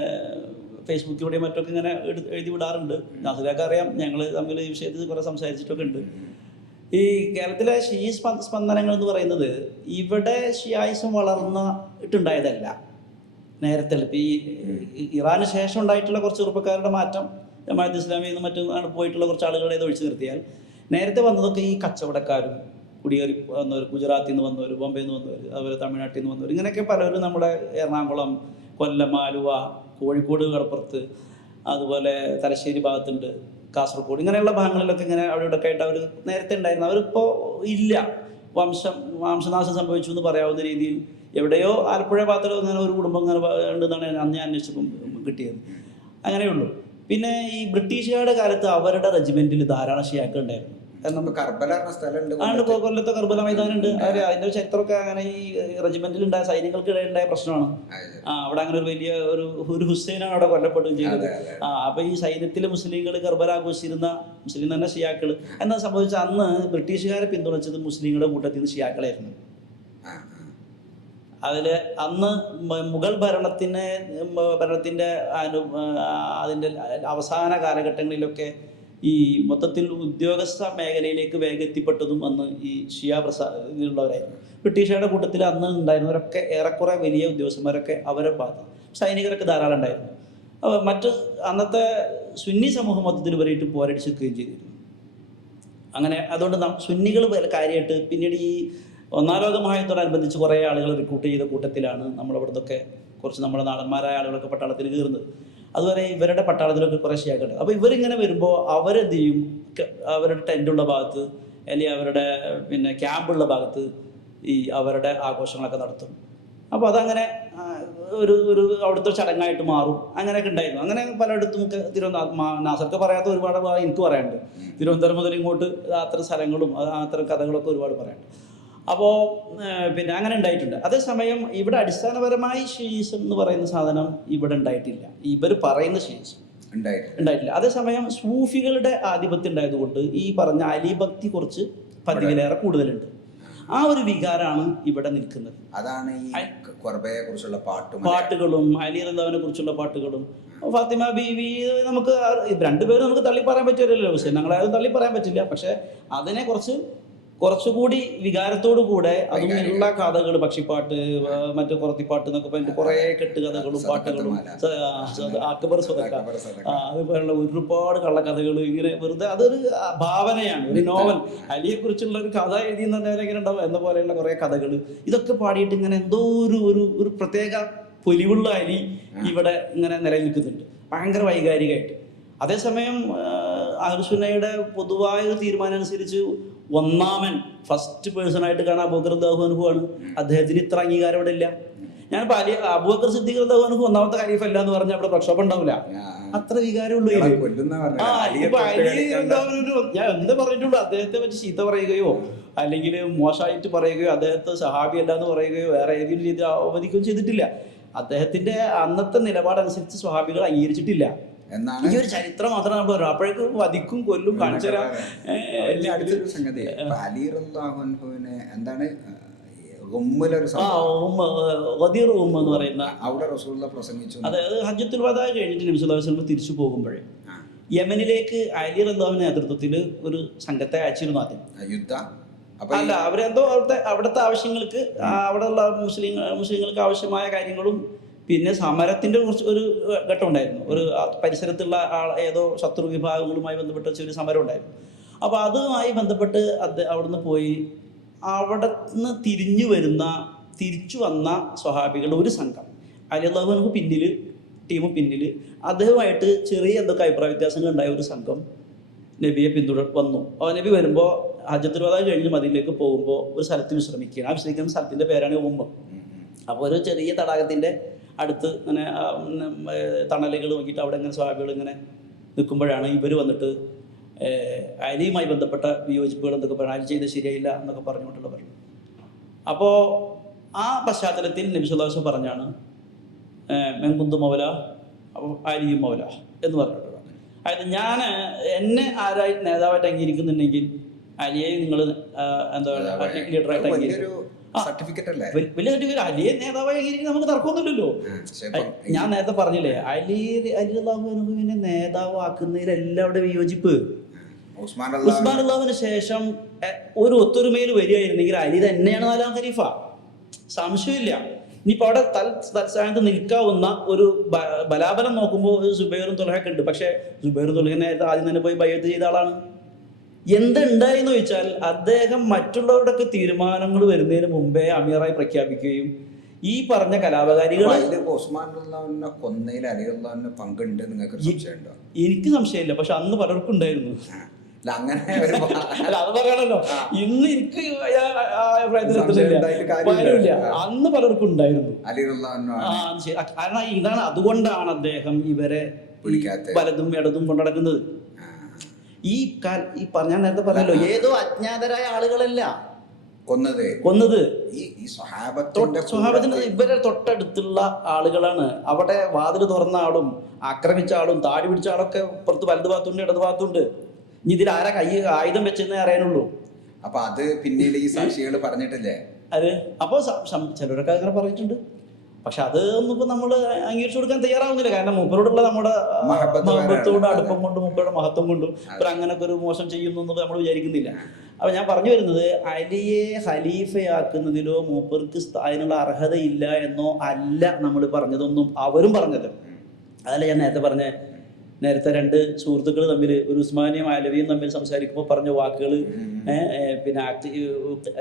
ഫേസ്ബുക്കിലൂടെയും മറ്റൊക്കെ ഇങ്ങനെ എഴുതി വിടാറുണ്ട്. നാസിലാക്ക് അറിയാം, ഞങ്ങൾ തമ്മിൽ ഈ വിഷയത്തിൽ കുറെ സംസാരിച്ചിട്ടൊക്കെ ഉണ്ട്. ഈ കേരളത്തിലെ ഷീ സ്പന്ദനങ്ങൾ എന്ന് പറയുന്നത് ഇവിടെ ഷിയായിസം വളർന്നിട്ടുണ്ടായതല്ല. നേരത്തെ ഇപ്പം ഈ ഇറാന് ശേഷം ഉണ്ടായിട്ടുള്ള കുറച്ച് ചെറുപ്പക്കാരുടെ മാറ്റം, ജമാഅത്ത് ഇസ്ലാമിയിൽ നിന്ന് മറ്റും പോയിട്ടുള്ള കുറച്ച് ആളുകളെ ഒഴിച്ചു നിർത്തിയാൽ നേരത്തെ വന്നതൊക്കെ ഈ കച്ചവടക്കാരും കുടിയേറി വന്നവർ, ഗുജറാത്തിൽ നിന്ന് വന്നവർ, ബോംബെയിൽ നിന്ന് വന്നവർ, അതുപോലെ തമിഴ്നാട്ടിൽ നിന്ന് വന്നവർ, ഇങ്ങനെയൊക്കെ പലരും നമ്മുടെ എറണാകുളം, കൊല്ലം, ആലുവ, കോഴിക്കോട്, കടപ്പുറത്ത്, അതുപോലെ തലശ്ശേരി ഭാഗത്തുണ്ട്, കാസർഗോഡ്, ഇങ്ങനെയുള്ള ഭാഗങ്ങളിലൊക്കെ ഇങ്ങനെ അവിടെ ഇവിടെയൊക്കെ ആയിട്ട് അവർ നേരത്തെ ഉണ്ടായിരുന്നു. അവരിപ്പോൾ ഇല്ല, വംശനാശം സംഭവിച്ചു എന്ന് പറയാവുന്ന രീതിയിൽ എവിടെയോ ആലപ്പുഴ ഭാഗത്തിൽ അങ്ങനെ ഒരു കുടുംബം അങ്ങനെ ഉണ്ടെന്നാണ് അന്ന് ഞാൻ അന്വേഷിച്ചപ്പം കിട്ടിയത്. അങ്ങനെയുള്ളൂ. പിന്നെ ഈ ബ്രിട്ടീഷുകാരുടെ കാലത്ത് അവരുടെ റെജിമെന്റിൽ ധാരാളം ഷിയാക്കൾ ഉണ്ടായിരുന്നു. കൊല്ലത്തെ കർബല മൈതാനുണ്ട്. അവർ അതിന്റെ ചരിത്രമൊക്കെ അങ്ങനെ ഈ റെജിമെന്റിൽ ഉണ്ടായ സൈനികൾക്കിടയിൽ ഉണ്ടായ പ്രശ്നമാണ്. അവിടെ അങ്ങനെ ഒരു വലിയ ഒരു ഹുസൈനാണ് അവിടെ കൊല്ലപ്പെടുകയും ചെയ്തത്. അപ്പൊ ഈ സൈന്യത്തിലെ മുസ്ലിങ്ങൾ കർബല ആഘോഷിച്ചിരുന്ന മുസ്ലിം തന്നെ ഷിയാക്കൾ. എന്താ സംഭവിച്ചാൽ അന്ന് ബ്രിട്ടീഷുകാരെ പിന്തുണച്ചത് മുസ്ലിങ്ങളുടെ കൂട്ടത്തിൽ നിന്ന് ഷിയാക്കളായിരുന്നു. അതിൽ അന്ന് മുഗൾ ഭരണത്തിൻ്റെ അതിൻ്റെ അവസാന കാലഘട്ടങ്ങളിലൊക്കെ ഈ മൊത്തത്തിൽ ഉദ്യോഗസ്ഥ മേഖലയിലേക്ക് വേഗം എത്തിപ്പെട്ടതും അന്ന് ഈ ഷിയ ഇതിലുള്ളവരായിരുന്നു. ബ്രിട്ടീഷുകാരുടെ കൂട്ടത്തിൽ അന്ന് ഉണ്ടായിരുന്നവരൊക്കെ ഏറെക്കുറെ വലിയ ഉദ്യോഗസ്ഥന്മാരൊക്കെ അവരുടെ ഭാഗത്ത്, സൈനികരൊക്കെ ധാരാളം ഉണ്ടായിരുന്നു. അപ്പോൾ മറ്റ് അന്നത്തെ സുന്നി സമൂഹം മൊത്തത്തിൽ ഇവരായിട്ട് പോരടിച്ചിരിക്കുകയും ചെയ്തിരുന്നു. അങ്ങനെ അതുകൊണ്ട് സുന്നികൾ കാര്യമായിട്ട് പിന്നീട് ഈ ഒന്നാം ലോക മഹായുദ്ധത്തോടനുബന്ധിച്ച് കുറേ ആളുകൾ റിക്രൂട്ട് ചെയ്ത കൂട്ടത്തിലാണ് നമ്മളവിടുന്നൊക്കെ കുറച്ച് നമ്മുടെ നാടന്മാരായ ആളുകളൊക്കെ പട്ടാളത്തിൽ കയറുന്നത്. അതുവരെ ഇവരുടെ പട്ടാളത്തിലൊക്കെ കുറേ ഷിയാക്കളുണ്ട്. അപ്പോൾ ഇവരിങ്ങനെ വരുമ്പോൾ അവരെന്ത് ചെയ്യും, അവരുടെ ടെൻറ്റുള്ള ഭാഗത്ത് അല്ലെങ്കിൽ അവരുടെ ക്യാമ്പുള്ള ഭാഗത്ത് ഈ അവരുടെ ആഘോഷങ്ങളൊക്കെ നടത്തും. അപ്പോൾ അതങ്ങനെ ഒരു അവിടുത്തെ ചടങ്ങായിട്ട് മാറും. അങ്ങനെയൊക്കെ ഉണ്ടായിരുന്നു. അങ്ങനെ പലയിടത്തും ഒക്കെ നാസർക്ക് പറയാത്ത ഒരുപാട് എനിക്ക് പറയാനുണ്ട്. തിരുവനന്തപുരം മുതൽ ഇങ്ങോട്ട് അത്തരം സ്ഥലങ്ങളും അത്തരം കഥകളൊക്കെ ഒരുപാട് പറയാനുണ്ട്. അപ്പോൾ പിന്നെ അങ്ങനെ ഉണ്ടായിട്ടുണ്ട്. അതേസമയം ഇവിടെ അടിസ്ഥാനപരമായി ഷീസം എന്ന് പറയുന്ന സാധനം ഇവിടെ ഉണ്ടായിട്ടില്ല. ഇവർ പറയുന്ന ഷീസം ഉണ്ടായിട്ടില്ല. അതേസമയം സൂഫികളുടെ ആധിപത്യം ഉണ്ടായതുകൊണ്ട് ഈ പറഞ്ഞ അലിഭക്തി കുറച്ച് പതിവിലേറെ കൂടുതലുണ്ട്. ആ ഒരു വികാരമാണ് ഇവിടെ നിൽക്കുന്നത്. അതാണ് ഈ ഖുർബയെ കുറിച്ചുള്ള പാട്ടുകളും അലി റളിയല്ലാഹുവിനെ കുറിച്ചുള്ള പാട്ടുകളും ഫാത്തിമ ബീവി നമുക്ക് രണ്ടുപേരും നമുക്ക് തള്ളി പറയാൻ പറ്റില്ലല്ലോ. പക്ഷേ ഞങ്ങളാരും തള്ളി പറയാൻ പറ്റില്ല. പക്ഷെ അതിനെ കുറച്ചുകൂടി വികാരത്തോടു കൂടെ അതിനുള്ള കഥകൾ, പക്ഷിപ്പാട്ട്, മറ്റു കുറത്തിപ്പാട്ട് എന്നൊക്കെ പറഞ്ഞിട്ട് കുറേ കെട്ടുകഥകളും പാട്ടുകളും, അക്ബർ സ്വതക്ക, അതുപോലുള്ള ഒരുപാട് കള്ളക്കഥകൾ, ഇങ്ങനെ വെറുതെ അതൊരു ഭാവനയാണ്, ഒരു നോവൽ. അലിയെ കുറിച്ചുള്ള ഒരു കഥ എഴുതി എന്ന് പറഞ്ഞാൽ എങ്ങനെ ഉണ്ടാവും എന്ന പോലെയുള്ള കുറേ കഥകൾ ഇതൊക്കെ പാടിയിട്ട് ഇങ്ങനെ എന്തോ ഒരു പ്രത്യേക പൊലിവുള്ള അലി ഇവിടെ ഇങ്ങനെ നിലനിൽക്കുന്നുണ്ട്, ഭയങ്കര വൈകാരികമായിട്ട്. അതേസമയം അഹ്ലുസുന്നയുടെ പൊതുവായ ഒരു തീരുമാനം അനുസരിച്ച് ഒന്നാമൻ ഫസ്റ്റ് പേഴ്സണായിട്ട് കാണാൻ അബൂബക്കർ റളിയല്ലാഹു അൻഹു ആണ്. അദ്ദേഹത്തിന് ഇത്ര അംഗീകാരം ഇവിടെ ഇല്ല. ഞാനിപ്പോൾ അബൂബക്കർ സിദ്ദീഖ് റളിയല്ലാഹു അൻഹു ഒന്നാമത്തെ ഖലീഫ അല്ല എന്ന് പറഞ്ഞാൽ അവിടെ പ്രക്ഷോഭം ഉണ്ടാവില്ല. അത്ര വികാരമുള്ളൂ. ഇപ്പൊ ഞാൻ എന്ത് പറഞ്ഞിട്ടുള്ളൂ, അദ്ദേഹത്തെ പറ്റി ചീത്ത പറയുകയോ അല്ലെങ്കിൽ മോശമായിട്ട് പറയുകയോ അദ്ദേഹത്തെ സഹാബി അല്ല എന്ന് പറയുകയോ വേറെ ഏതെങ്കിലും രീതി അവമതിക്കുകയും ചെയ്തിട്ടില്ല. അദ്ദേഹത്തിന്റെ അന്നത്തെ നിലപാടനുസരിച്ച് സ്വഹാബികൾ അംഗീകരിച്ചിട്ടില്ല. ഈ ഒരു ചരിത്രം മാത്രമേ നമ്മൾ പറയൂ. അപ്പോഴേക്കും വധിക്കും, കൊല്ലും, കാണിച്ചു തരാം. അടുത്തൊരു സംഗതി, അലി റളിയല്ലാഹു അൻഹുവിനെ എന്താണ് എന്ന് പറയുന്ന അവിടെ റസൂലുള്ളാഹി പ്രസംഗിച്ചു. അതായത് ഹജ്ജത്തുൽ വദാ കഴിഞ്ഞിട്ട് നബി സല്ലല്ലാഹു അലൈഹി വസല്ലം തിരിച്ചു പോകുമ്പോഴേ യമനിലേക്ക് അലി റളിയല്ലാഹുവിന്റെ നേതൃത്വത്തിൽ ഒരു സംഘത്തെ അയച്ചിരുന്നു. ആദ്യം അല്ല, അവരെന്തോ അവിടുത്തെ ആവശ്യങ്ങൾക്ക്, അവിടെയുള്ള മുസ്ലിങ്ങൾക്ക് ആവശ്യമായ കാര്യങ്ങളും പിന്നെ സമരത്തിൻ്റെ കുറച്ച് ഒരു ഘട്ടം ഉണ്ടായിരുന്നു. ഒരു പരിസരത്തുള്ള ഏതോ ശത്രു വിഭാഗങ്ങളുമായി ബന്ധപ്പെട്ട ഒരു സമരം ഉണ്ടായിരുന്നു. അപ്പോൾ അതുമായി ബന്ധപ്പെട്ട് അവിടുന്ന് പോയി അവിടെ നിന്ന് തിരിച്ചു വന്ന സ്വഹാബികളുടെ ഒരു സംഘം, അലി റളിയല്ലാഹു അൻഹു ടീം പിന്നിൽ, അദ്ദേഹമായിട്ട് ചെറിയ എന്തൊക്കെ അഭിപ്രായ വ്യത്യാസങ്ങൾ ഉണ്ടായ ഒരു സംഘം നബിയെ വന്നു. അപ്പോൾ നബി വരുമ്പോൾ ഹജ്ജത്തുൽ വദാ കഴിഞ്ഞ് മദീനയിലേക്ക് പോകുമ്പോൾ ഒരു സ്ഥലത്ത് വിശ്രമിക്കുകയാണ്. ആ വിശ്രമിക്കുന്ന സ്ഥലത്തിൻ്റെ പേരാണ് ഉമ്മ. അപ്പോൾ ഒരു ചെറിയ തടാകത്തിൻ്റെ അടുത്ത് ഇങ്ങനെ തണലുകൾ നോക്കിയിട്ട് അവിടെ ഇങ്ങനെ സ്വഹാബികൾ ഇങ്ങനെ നിൽക്കുമ്പോഴാണ് ഇവർ വന്നിട്ട് അലിയുമായി ബന്ധപ്പെട്ട വിയോജിപ്പുകൾ എന്തൊക്കെ പറഞ്ഞു, അലി ചെയ്ത് ശരിയായില്ല എന്നൊക്കെ പറഞ്ഞുകൊണ്ടുള്ള പറഞ്ഞു. അപ്പോൾ ആ പശ്ചാത്തലത്തിൽ നബി സല്ലല്ലാഹു അലൈഹി വസല്ലം പറഞ്ഞാണ് മൻ കുന്തു മൗല അപ്പോൾ അലിയും മൗല എന്ന് പറഞ്ഞിട്ടുള്ളത്. അതായത് എന്നെ ആരായി നേതാവായിട്ട് അംഗീകരിക്കുന്നുണ്ടെങ്കിൽ അലിയെ നിങ്ങൾ എന്താ ലീഡറായിട്ട് അംഗീകരിക്കും. വലിയ സർട്ടിഫിക്കറ്റ്. അലിയെ നേതാവായി അംഗീകരിക്കുന്ന നമുക്ക് തർക്കമൊന്നുമില്ലല്ലോ. ഞാൻ നേരത്തെ പറഞ്ഞില്ലേ, അലി റളിയല്ലാഹു അൻഹുവിനെ നേതാവാക്കുന്നതിൽ എല്ലാവരുടെ വിയോജിപ്പ്. ഉസ്മാൻ റളിയല്ലാഹുവിന് ശേഷം ഒരു ഒത്തൊരുമയിൽ വരികയായിരുന്നെങ്കിൽ അലി തന്നെയാണ് 4ാം ഖലീഫ, സംശയമില്ല. ഇനിയിപ്പോൾ അവിടെ തൽസ്ഥാനത്ത് നിൽക്കാവുന്ന ഒരു ബലാബലം നോക്കുമ്പോൾ സുബൈറും തൊൽഹയൊക്കെ ഉണ്ട്. പക്ഷേ സുബൈറും തൊൽഹ നേരത്തെ ആദ്യം തന്നെ പോയി ബൈഅത്ത് ചെയ്ത ആളാണ്. എന്തുണ്ടായെന്ന് ചോദിച്ചാൽ അദ്ദേഹം മറ്റുള്ളവരുടെയൊക്കെ തീരുമാനങ്ങൾ വരുന്നതിന് മുമ്പേ അമീറായി പ്രഖ്യാപിക്കുകയും ഈ പറഞ്ഞ കലാപകാരികൾ എനിക്ക് സംശയമില്ല. പക്ഷെ അന്ന് പലർക്കും ഉണ്ടായിരുന്നു. അല്ല, അത് പറയണല്ലോ. ഇന്ന് എനിക്ക് കാര്യമില്ല, അന്ന് പലർക്കും ഉണ്ടായിരുന്നു. കാരണം ഇതാണ്, അതുകൊണ്ടാണ് അദ്ദേഹം ഇവരെ വലതും ഇടതും കൊണ്ടടക്കുന്നത്. ഈ ഞാൻ നേരത്തെ പറഞ്ഞല്ലോ, ഏതോ അജ്ഞാതരായ ആളുകളല്ല കൊന്നത്, സ്വഹാബത്തിന്റെ ഇവരെ തൊട്ടടുത്തുള്ള ആളുകളാണ്. അവിടെ വാതിൽ തുറന്ന ആളും ആക്രമിച്ച ആളും താടി പിടിച്ച ആളൊക്കെ പുറത്ത് വലതു ഭാഗത്തുണ്ട്, ഇടതു ഭാഗത്തുണ്ട്. ഇനി ഇതിൽ ആരാ ആയുധം വെച്ചെന്നേ അറിയാനുള്ളൂ. അപ്പൊ അത് പിന്നീട് ഈ സാക്ഷികൾ പറഞ്ഞിട്ടില്ലേ അത്? അപ്പോൾ ചിലരൊക്കെ അങ്ങനെ പറഞ്ഞിട്ടുണ്ട്. പക്ഷെ അതൊന്നും ഇപ്പൊ നമ്മൾ അംഗീകരിച്ചു കൊടുക്കാൻ തയ്യാറാവുന്നില്ല. കാരണം മൂപ്പരോടുള്ള നമ്മുടെ മഹബത്തോട് അടുപ്പം കൊണ്ടും മൂപ്പരുടെ മഹത്വം കൊണ്ടും ഇവർ അങ്ങനൊക്കെ ഒരു മോശം ചെയ്യുന്നു എന്നത് നമ്മൾ വിചാരിക്കുന്നില്ല. അപ്പൊ ഞാൻ പറഞ്ഞു വരുന്നത്, അലിയെ ഖലീഫയാക്കുന്നതിലോ മൂപ്പർക്ക് അതിനുള്ള അർഹതയില്ല എന്നോ അല്ല നമ്മൾ പറഞ്ഞതൊന്നും അവരും പറഞ്ഞത്. അതല്ല ഞാൻ നേരത്തെ രണ്ട് സുഹൃത്തുക്കൾ തമ്മിൽ, ഒരു ഉസ്മാനിയും അലവിയും തമ്മിൽ സംസാരിക്കുമ്പോൾ പറഞ്ഞ വാക്കുകൾ പിന്നെ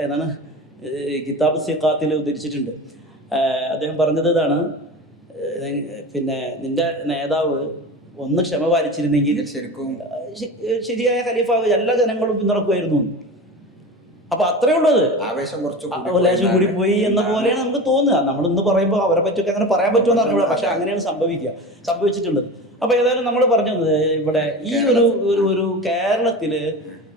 എന്താണ് കിതാബ് സിഖാത്തിൽ ഉദ്ധരിച്ചിട്ടുണ്ട്. അദ്ദേഹം പറഞ്ഞത് ഇതാണ്, പിന്നെ നിന്റെ നേതാവ് ഒന്ന് ക്ഷമ പാലിച്ചിരുന്നെങ്കിൽ ശരിക്കും ശരിയായ ഖലീഫാവ് എല്ലാ ജനങ്ങളും പിന്തുണക്കുമായിരുന്നു. അപ്പൊ അത്രേ ഉള്ളത്. ആവേശം കുറച്ച് ലേശം കൂടി പോയി എന്ന പോലെയാണ് നമുക്ക് തോന്നുക. നമ്മൾ ഇന്ന് പറയുമ്പോൾ അവരെ പറ്റിയൊക്കെ അങ്ങനെ പറയാൻ പറ്റുമെന്ന് അറിഞ്ഞൂടാ, പക്ഷെ അങ്ങനെയാണ് സംഭവിച്ചിട്ടുള്ളത്. അപ്പൊ ഏതായാലും നമ്മൾ പറഞ്ഞത് ഇവിടെ ഈ ഒരു കേരളത്തില്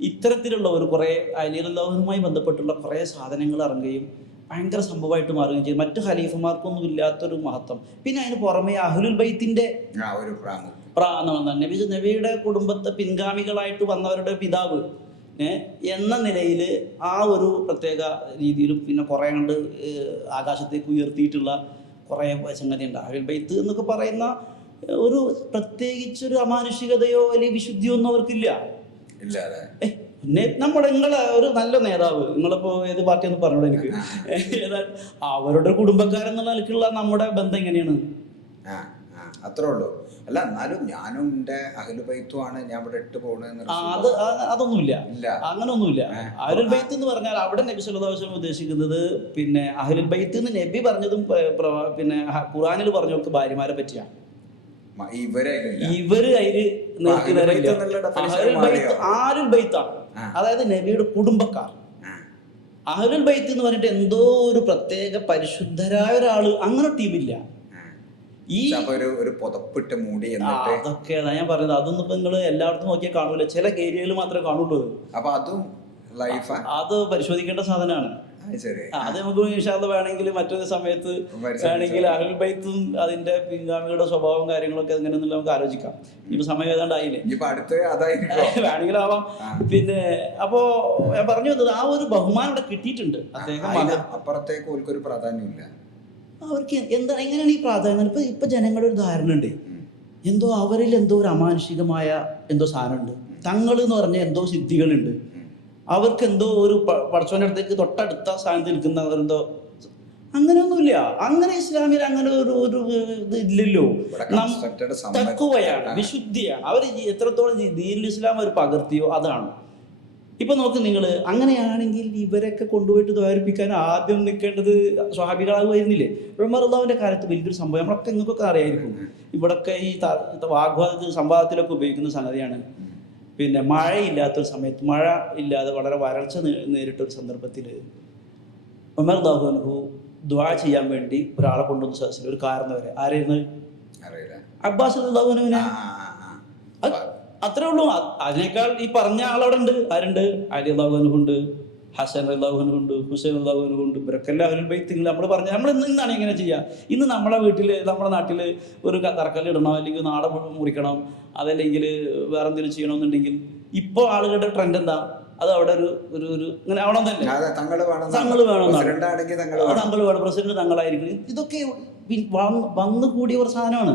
ഇത്തരത്തിലുള്ള ഒരു കുറെ അലിയല്ലാഹുമായി ബന്ധപ്പെട്ടുള്ള കുറെ സാധനങ്ങൾ ഇറങ്ങുകയും ഭയങ്കര സംഭവമായിട്ട് മാറുകയും ചെയ്തു. മറ്റു ഖലീഫമാർക്കൊന്നും ഇല്ലാത്തൊരു മഹത്വം. പിന്നെ അതിന് പുറമെ അഹ്ലുൽ ബൈത്തിന്റെ നബിയുടെ കുടുംബത്തെ പിൻഗാമികളായിട്ട് വന്നവരുടെ പിതാവ് എന്ന നിലയിൽ ആ ഒരു പ്രത്യേക രീതിയിലും പിന്നെ കുറേ കണ്ട് ആകാശത്തേക്ക് ഉയർത്തിയിട്ടുള്ള കുറേ സംഗതിയുണ്ട്. അഹ്ലുൽ ബൈത്ത് എന്നൊക്കെ പറയുന്ന ഒരു പ്രത്യേകിച്ചൊരു അമാനുഷികതയോ അല്ലെങ്കിൽ വിശുദ്ധിയോ ഒന്നും അവർക്കില്ല. നിങ്ങളെ ഒരു നല്ല നേതാവ്, നിങ്ങളിപ്പോ ഏത് പാർട്ടി എന്ന് പറഞ്ഞോളൂ എനിക്ക്, അവരുടെ കുടുംബക്കാരെന്നുള്ള നിലക്കുള്ള നമ്മുടെ ബന്ധം എങ്ങനെയാണ്? അത്രേ ഉള്ളൂ. അല്ല, എന്നാലും ഞാനും എന്റെ അഹ്ലുൽ ബൈത്തുമാണ് ഞാൻ ഇവിടെ ഇട്ട് പോകണെന്ന് അതൊന്നുമില്ല, അങ്ങനൊന്നുമില്ല. അഹ്ലുൽ ബൈത്ത് എന്ന് പറഞ്ഞാൽ അവിടെ നബി സല്ലല്ലാഹു അലൈഹി വസല്ലം ഉദ്ദേശിക്കുന്നത് പിന്നെ അഹ്ലുൽ ബൈത്ത് എന്ന് നബി പറഞ്ഞതും പിന്നെ ഖുർആനിൽ പറഞ്ഞൊക്കെ ഭാര്യമാരെ പറ്റിയാണ്. ഇവര് അതില് ആരുൽ ബൈത്താണ്, അതായത് നബിയുടെ കുടുംബക്കാർ. അഹ്ലുൽ ബൈത്ത് എന്ന് പറഞ്ഞിട്ട് എന്തോ ഒരു പ്രത്യേക പരിശുദ്ധരായ ഒരാള്, അങ്ങനെ ടീമില്ല. ഈ ഒരു പുതപ്പിട്ട് മൂടി അതൊക്കെയാണ് ഞാൻ പറഞ്ഞത്. അതൊന്നും ഇപ്പൊ നിങ്ങള് എല്ലായിടത്തും നോക്കിയാൽ കാണൂല, ചില ഏരിയയിൽ മാത്രമേ കാണുള്ളൂ. അപ്പൊ അതും അത് പരിശോധിക്കേണ്ട സാധനമാണ്. അത് നമുക്ക് ഇൻഷാല്ലാഹ് വേണമെങ്കിൽ മറ്റൊരു സമയത്ത് വേണമെങ്കിൽ അഹ്ലുൽ ബൈത്തും അതിന്റെ പിൻഗാമികളുടെ സ്വഭാവം കാര്യങ്ങളൊക്കെ എങ്ങനെയെന്നുള്ള നമുക്ക് ആലോചിക്കാം. ഇപ്പൊ സമയം ഏതാണ്ടായില്ലേ, വേണമെങ്കിലും ആവാം. പിന്നെ അപ്പോ ഞാൻ പറഞ്ഞു വന്നത് ആ ഒരു ബഹുമാനം ഇവിടെ കിട്ടിയിട്ടുണ്ട്. അദ്ദേഹം അപ്പുറത്തേക്ക് ഒരു പ്രാധാന്യമില്ല അവർക്ക്. എന്താണ് എങ്ങനെയാണ് ഈ പ്രാധാന്യം? ഇപ്പൊ ജനങ്ങളുടെ ഒരു ധാരണ ഉണ്ട്, എന്തോ അവരിൽ എന്തോ ഒരു അമാനുഷികമായ എന്തോ സാധനമുണ്ട്, തങ്ങൾ എന്ന് പറഞ്ഞ എന്തോ സിദ്ധികളുണ്ട്, അവർക്ക് എന്തോ ഒരു പടച്ചോന്റെ അടുത്തേക്ക് തൊട്ടടുത്ത സ്ഥാനത്ത് നിൽക്കുന്നവരെന്തോ. അങ്ങനെയൊന്നുമില്ല. അങ്ങനെ ഇസ്ലാമിൽ അങ്ങനെ ഒരു ഇത് ഇല്ലല്ലോ. തഖ്വയാണ്, വിശുദ്ധിയാണ്. അവർ എത്രത്തോളം ദീനുൽ ഇസ്ലാം അവർ പകർത്തിയോ അതാണ്. ഇപ്പൊ നോക്ക് നിങ്ങൾ, അങ്ങനെയാണെങ്കിൽ ഇവരൊക്കെ കൊണ്ടുപോയിട്ട് ദ്വാരിപ്പിക്കാൻ ആദ്യം നിൽക്കേണ്ടത് സ്വഹാബികളാകുമായിരുന്നില്ലേ? ഉമർ റളിയല്ലാഹുവിന്റെ കാലത്ത് വലിയൊരു സംഭവം നമ്മളൊക്കെ നിങ്ങൾക്കൊക്കെ അറിയായിരിക്കും. ഇവിടൊക്കെ ഈ വാഗ്വാദ സംവാദത്തിലൊക്കെ ഉപയോഗിക്കുന്ന സംഗതിയാണ്. പിന്നെ മഴയില്ലാത്തൊരു സമയത്ത്, മഴ ഇല്ലാതെ വളരെ വരൾച്ച നേരിട്ടൊരു സന്ദർഭത്തിൽ ഉമർ റളിയല്ലാഹു അൻഹു ദുആ ചെയ്യാൻ വേണ്ടി ഒരാളെ കൊണ്ടുവന്ന സദസ്സിൽ ഒരു കാരണവരെ ആരായിരുന്നു? അബ്ബാസ് റളിയല്ലാഹു അൻഹുവിനെ. അത്രേ ഉള്ളൂ. അതിനേക്കാൾ ഈ പറഞ്ഞ ആളവിടെ ഉണ്ട്. ആരുണ്ട്? അലി റളിയല്ലാഹു അൻഹു ഉണ്ട്, ഹസൻ റളിയല്ലാഹു അൻഹു ഉണ്ട്, ഹുസൈൻ റളിയല്ലാഹു അൻഹു ഉണ്ട്. ഇവരൊക്കെല്ലാം അഹ്ലുൽ ബൈത്ത്. നമ്മൾ പറഞ്ഞ നമ്മൾ ഇന്നാണ് എങ്ങനെ ചെയ്യുക? ഇന്ന് നമ്മളെ വീട്ടിൽ നമ്മുടെ നാട്ടിൽ ഒരു തറക്കല്ലിടണോ അല്ലെങ്കിൽ നാട മുറിക്കണം, അതല്ലെങ്കിൽ വേറെ എന്തെങ്കിലും ചെയ്യണമെന്നുണ്ടെങ്കിൽ ഇപ്പോൾ ആളുകളുടെ ട്രെൻഡ് എന്താ? അത് അവിടെ ഒരു ഇങ്ങനെ അവിടെ തന്നെ തങ്ങൾ വേണം, പ്രസിഡന്റ് തങ്ങളായിരിക്കും. ഇതൊക്കെ വന്നുകൂടിയ ഒരു സാധനമാണ്.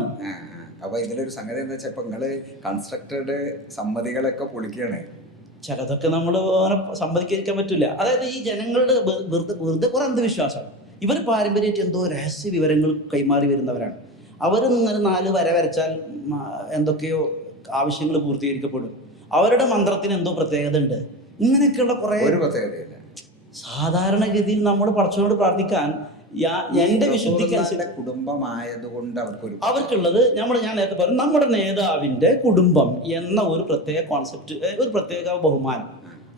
അപ്പൊ ഇതിലൊരു സംഗതി എന്താ വെച്ചാൽ ഇപ്പൊ നിങ്ങള് കൺസ്ട്രക്റ്റഡ് സമ്മതികളൊക്കെ പൊളിക്കുകയാണ്. ചിലതൊക്കെ നമ്മൾ അങ്ങനെ സമ്മതിക്കാൻ പറ്റില്ല. അതായത് ഈ ജനങ്ങളുടെ വെറുതെ കുറെ അന്ധവിശ്വാസം. ഇവർ പാരമ്പര്യമായിട്ട് എന്തോ രഹസ്യ വിവരങ്ങൾ കൈമാറി വരുന്നവരാണ്. അവർ ഇങ്ങനെ 4 വര വരച്ചാൽ എന്തൊക്കെയോ ആവശ്യങ്ങൾ പൂർത്തീകരിക്കപ്പെടും. അവരുടെ മന്ത്രത്തിന് എന്തോ പ്രത്യേകത ഉണ്ട്. ഇങ്ങനെയൊക്കെയുള്ള കുറെ സാധാരണഗതിയിൽ നമ്മൾ പടച്ചവനോട് പ്രാർത്ഥിക്കാൻ എന്റെ വിശുദ്ധിക്കനുസരിച്ച് കുടുംബമായതുകൊണ്ട് അവർക്കുള്ളത് ഞാൻ നേരത്തെ പറഞ്ഞു, നമ്മുടെ നേതാവിന്റെ കുടുംബം എന്ന ഒരു പ്രത്യേക കോൺസെപ്റ്റ്, ഒരു പ്രത്യേക ബഹുമാനം.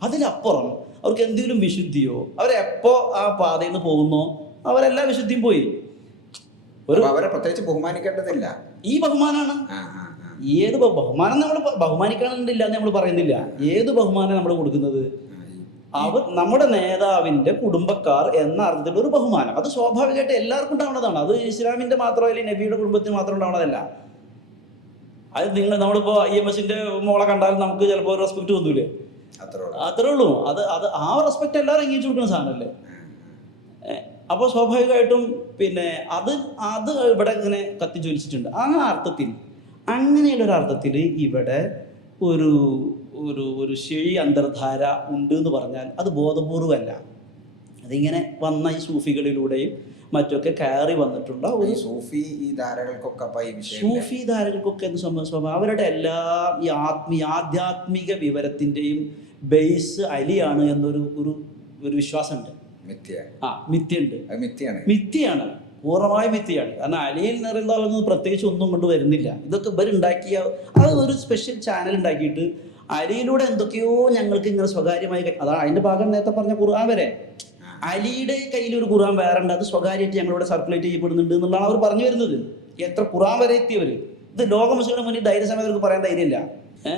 അതിലപ്പുറം അവർക്ക് എന്തെങ്കിലും വിശുദ്ധിയോ, അവരെപ്പോ ആ പാതയിൽ നിന്ന് പോകുന്നോ അവരെല്ലാ വിശുദ്ധിയും പോയി. അവരെ പ്രത്യേകിച്ച് ബഹുമാനിക്കേണ്ടതില്ല. ഈ ബഹുമാനാണ്. ഏത് ബഹുമാനം നമ്മൾ ബഹുമാനിക്കാനില്ല എന്ന് നമ്മൾ പറയുന്നില്ല. ഏത് ബഹുമാനം നമ്മൾ കൊടുക്കുന്നത്? അവർ നമ്മുടെ നേതാവിന്റെ കുടുംബക്കാർ എന്ന അർത്ഥത്തിൽ ഒരു ബഹുമാനം. അത് സ്വാഭാവികമായിട്ട് എല്ലാവർക്കും ഉണ്ടാവുന്നതാണ്. അത് ഇസ്ലാമിന്റെ മാത്രമല്ല, നബിയുടെ കുടുംബത്തിന് മാത്രം ഉണ്ടാവുന്നതല്ല. അത് നമ്മളിപ്പോ IMSന്റെ മോളെ കണ്ടാലും നമുക്ക് ചിലപ്പോൾ ഒരു റെസ്പെക്ട് തോന്നൂലേ? അത്രേ ഉള്ളൂ. അത് ആ റെസ്പെക്ട് എല്ലാവരും അംഗീകരിച്ചു കൊടുക്കുന്ന സാധനമല്ലേ? അപ്പോൾ സ്വാഭാവികമായിട്ടും പിന്നെ അത് ഇവിടെ ഇങ്ങനെ കത്തിജ്വലിച്ചിട്ടുണ്ട്. ആ അർത്ഥത്തിൽ, അങ്ങനെയുള്ളൊരു അർത്ഥത്തിൽ ഇവിടെ ഒരു ഒരു ശരി അന്തർധാര ഉണ്ട് എന്ന് പറഞ്ഞാൽ അത് ബോധപൂർവമല്ല. അതിങ്ങനെ വന്ന ഈ സൂഫികളിലൂടെയും മറ്റൊക്കെ കയറി വന്നിട്ടുള്ള ഒരു സൂഫി ധാരകൾക്കൊക്കെ എന്ത് സംഭവം? അവരുടെ എല്ലാ ഈ ആധ്യാത്മിക വിവരത്തിൻ്റെയും ബേസ് അലിയാണ് എന്നൊരു ഒരു വിശ്വാസമുണ്ട്. മിഥ്യയാണ്, പൂർണ്ണമായ മിഥ്യയാണ്. കാരണം അലിയിൽ നിറയുന്നത് പ്രത്യേകിച്ച് ഒന്നും കൊണ്ട് വരുന്നില്ല. ഇതൊക്കെ ഇവരുണ്ടാക്കിയ അത് ഒരു സ്പെഷ്യൽ ചാനൽ ഉണ്ടാക്കിയിട്ട് അലിയിലൂടെ എന്തൊക്കെയോ ഞങ്ങൾക്ക് ഇങ്ങനെ സ്വകാര്യമായി അതാണ് അതിന്റെ ഭാഗം നേരത്തെ പറഞ്ഞ ഖുർആൻ വരെ. അലിയുടെ കയ്യിൽ ഒരു ഖുർആൻ വേറെ ഉണ്ട്, അത് സ്വകാര്യമായിട്ട് ഞങ്ങളിവിടെ സർക്കുലേറ്റ് ചെയ്യപ്പെടുന്നുണ്ട് എന്നുള്ളതാണ് അവർ പറഞ്ഞു വരുന്നത്. എത്ര ഖുർആൻ വരെ എത്തിയവർ. ഇത് ലോക മുസ്ലിമിന് മുന്നിൽ ധൈര്യസമയം അവർക്ക് പറയാൻ ധൈര്യമില്ല.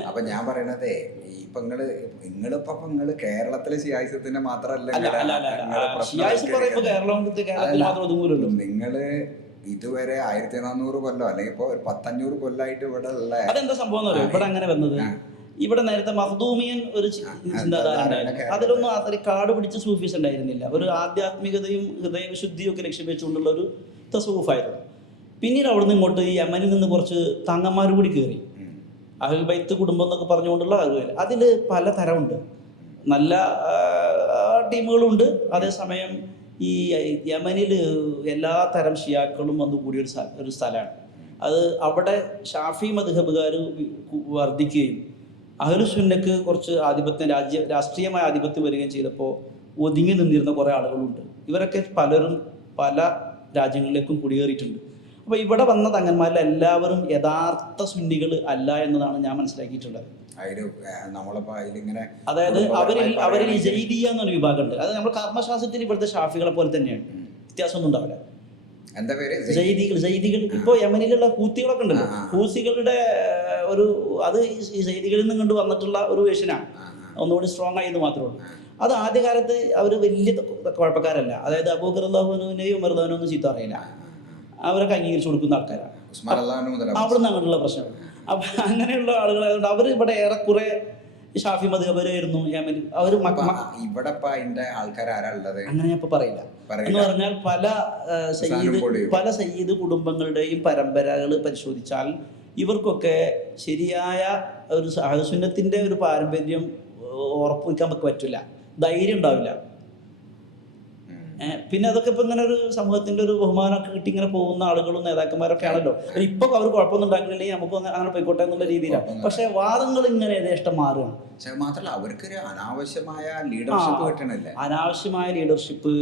അപ്പൊ ഞാൻ പറയണതേ ഇപ്പൊ നിങ്ങള് കേരളത്തിലെ ഷിയായിസത്തിന്റെ മാത്രമല്ല, നിങ്ങള് ഇതുവരെ 1400 കൊല്ലം അല്ലെങ്കിൽ ഇപ്പൊ 1500 കൊല്ലമായിട്ട് ഇവിടെ ഉള്ള അതെന്താ സംഭവം എന്ന് പറയും. ഇവിടെ അങ്ങനെ വന്നത്, ഇവിടെ നേരത്തെ മഖ്ദൂമിയൻ ഒരു ചിന്താധാര ഉണ്ടായിരുന്നു. അതിലൊന്നും അത്ര കാട് പിടിച്ച സൂഫീസ് ഉണ്ടായിരുന്നില്ല. ഒരു ആധ്യാത്മികതയും ഹൃദയവിശുദ്ധിയും ഒക്കെ ലക്ഷ്യം വെച്ചുകൊണ്ടുള്ള ഒരു തസവൂഫായിരുന്നു. പിന്നീട് അവിടുന്ന് ഇങ്ങോട്ട് ഈ യമനിൽ നിന്ന് കുറച്ച് താങ്ങന്മാർ കൂടി കയറി, അഹ്ലുൽ ബൈത്ത് കുടുംബം എന്നൊക്കെ പറഞ്ഞുകൊണ്ടുള്ള ആളുകൾ. അതിൽ പല തരമുണ്ട്, നല്ല ടീമുകളുണ്ട്. അതേസമയം ഈ യമനിൽ എല്ലാ തരം ഷിയാക്കളും വന്നു കൂടിയ ഒരു സ്ഥലമാണ് അത്. അവിടെ ഷാഫി മദ്ഹബുകാർ വർദ്ധിക്കുകയും അഹ്ലുസുന്നക്ക് കുറച്ച് ആധിപത്യം, രാഷ്ട്രീയമായ ആധിപത്യം വരികയും ചെയ്തപ്പോൾ ഒതുങ്ങി നിന്നിരുന്ന കുറേ ആളുകളുണ്ട്. ഇവരൊക്കെ പലരും പല രാജ്യങ്ങളിലേക്കും കുടിയേറിയിട്ടുണ്ട്. അപ്പോൾ ഇവിടെ വന്ന തങ്ങന്മാരിൽ എല്ലാവരും യഥാർത്ഥ സുന്നികൾ അല്ല എന്നതാണ് ഞാൻ മനസ്സിലാക്കിയിട്ടുള്ളത്. അതായത് അവരിൽ ജൈദിയ എന്നൊരു വിഭാഗം ഉണ്ട്. അത് നമ്മുടെ കർമ്മശാസ്ത്രത്തിൽ ഇവിടുത്തെ ഷാഫികളെ പോലെ തന്നെയാണ്, വ്യത്യാസമൊന്നും ഉണ്ടാവില്ല. ജൈദികൾ ഇപ്പോൾ യമനിലുള്ള ഹൂത്തികളൊക്കെ ഉണ്ടല്ലോ, ഹൂസികളുടെ ഒരു അത് ഈ ജൈദികളിൽ നിന്ന് കൊണ്ട് വന്നിട്ടുള്ള ഒരു വേഷനാണ്, ഒന്നുകൂടി സ്ട്രോങ് ആയെന്ന് മാത്രമേ ഉള്ളൂ. അത് ആദ്യകാലത്ത് അവർ വലിയ കുഴപ്പക്കാരല്ല. അതായത് അബൂബക്കർ റളിയല്ലാഹുവിനെയും ഉമർ റളിയല്ലാഹുവിനെയും ഒന്നും ചീത്ത അറിയില്ല, അവരൊക്കെ അംഗീകരിച്ചു കൊടുക്കുന്ന ആൾക്കാരാണ്. അവിടെ നിന്ന് അങ്ങോട്ടുള്ള പ്രശ്നം. അപ്പൊ അങ്ങനെയുള്ള ആളുകളായതുകൊണ്ട് അവർ ഇവിടെ ഏറെക്കുറെ ഷാഫി മദ്ഹബിലായിരുന്നു യമനിൽ. അവർ അങ്ങനെ ഞാൻ ഇപ്പൊ പറയില്ല എന്ന് പറഞ്ഞാൽ പല സയ്യിദ് കുടുംബങ്ങളുടെയും പരമ്പരകൾ പരിശോധിച്ചാൽ ഇവർക്കൊക്കെ ശരിയായ ഒരു സുന്നത്തിന്റെ ഒരു പാരമ്പര്യം ഉറപ്പുവയ്ക്കാൻ നമുക്ക് പറ്റില്ല, ധൈര്യം ഉണ്ടാവില്ല. പിന്നെ അതൊക്കെ ഇപ്പൊ ഇങ്ങനെ ഒരു സമൂഹത്തിന്റെ ഒരു ബഹുമാനമൊക്കെ കിട്ടി ഇങ്ങനെ പോകുന്ന ആളുകളും നേതാക്കന്മാരൊക്കെ ആണല്ലോ. ഇപ്പൊ അവർ കുഴപ്പമൊന്നും ഉണ്ടാക്കുന്നില്ലെങ്കിൽ നമുക്ക് അങ്ങനെ പോയിക്കോട്ടെ എന്നുള്ള രീതിയിലാണ്. പക്ഷെ വാദങ്ങൾ ഇങ്ങനെ യഥേഷ്ടം മാറുകയാണ്. മാത്രമല്ല അവർക്ക് അനാവശ്യമായ ലീഡർഷിപ്പ് കിട്ടണില്ല, അനാവശ്യമായ ലീഡർഷിപ്പ്.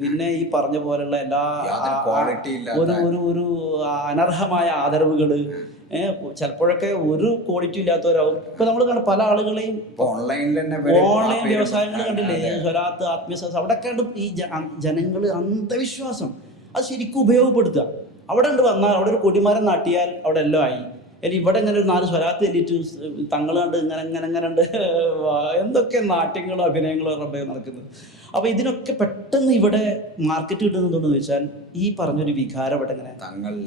പിന്നെ ഈ പറഞ്ഞ പോലുള്ള എല്ലാ ഒരു അനർഹമായ ആദരവുകള്, ചിലപ്പോഴൊക്കെ ഒരു ക്വാളിറ്റി ഇല്ലാത്തവരാവും. ഇപ്പൊ നമ്മൾ കണ്ട പല ആളുകളെയും ഓൺലൈൻ വ്യവസായങ്ങൾ കണ്ടില്ലേ, സ്വലാത്ത്, ആത്മീയശ്വാസം, അവിടെ കണ്ട് ഈ ജനങ്ങള് അന്ധവിശ്വാസം അത് ശരിക്കും ഉപയോഗപ്പെടുത്തുക. അവിടെ ഉണ്ട് വന്നാൽ അവിടെ ഒരു കൊടിമരം നാട്ടിയാൽ അവിടെ എല്ലാം ആയി. അല്ലെങ്കിൽ ഇവിടെ ഇങ്ങനെ ഒരു 4 സ്വലാത്ത് എല്ലിട്ട് തങ്ങൾ കണ്ട് ഇങ്ങനെ ഉണ്ട്, എന്തൊക്കെ നാട്യങ്ങളും അഭിനയങ്ങളും റബ്ബേ നടക്കുന്നത്. അപ്പോൾ ഇതിനൊക്കെ പെട്ടെന്ന് ഇവിടെ മാർക്കറ്റ് കിട്ടുന്നതെന്ന് വെച്ചാൽ ഈ പറഞ്ഞൊരു വികാരം ഇവിടെ ഇങ്ങനെ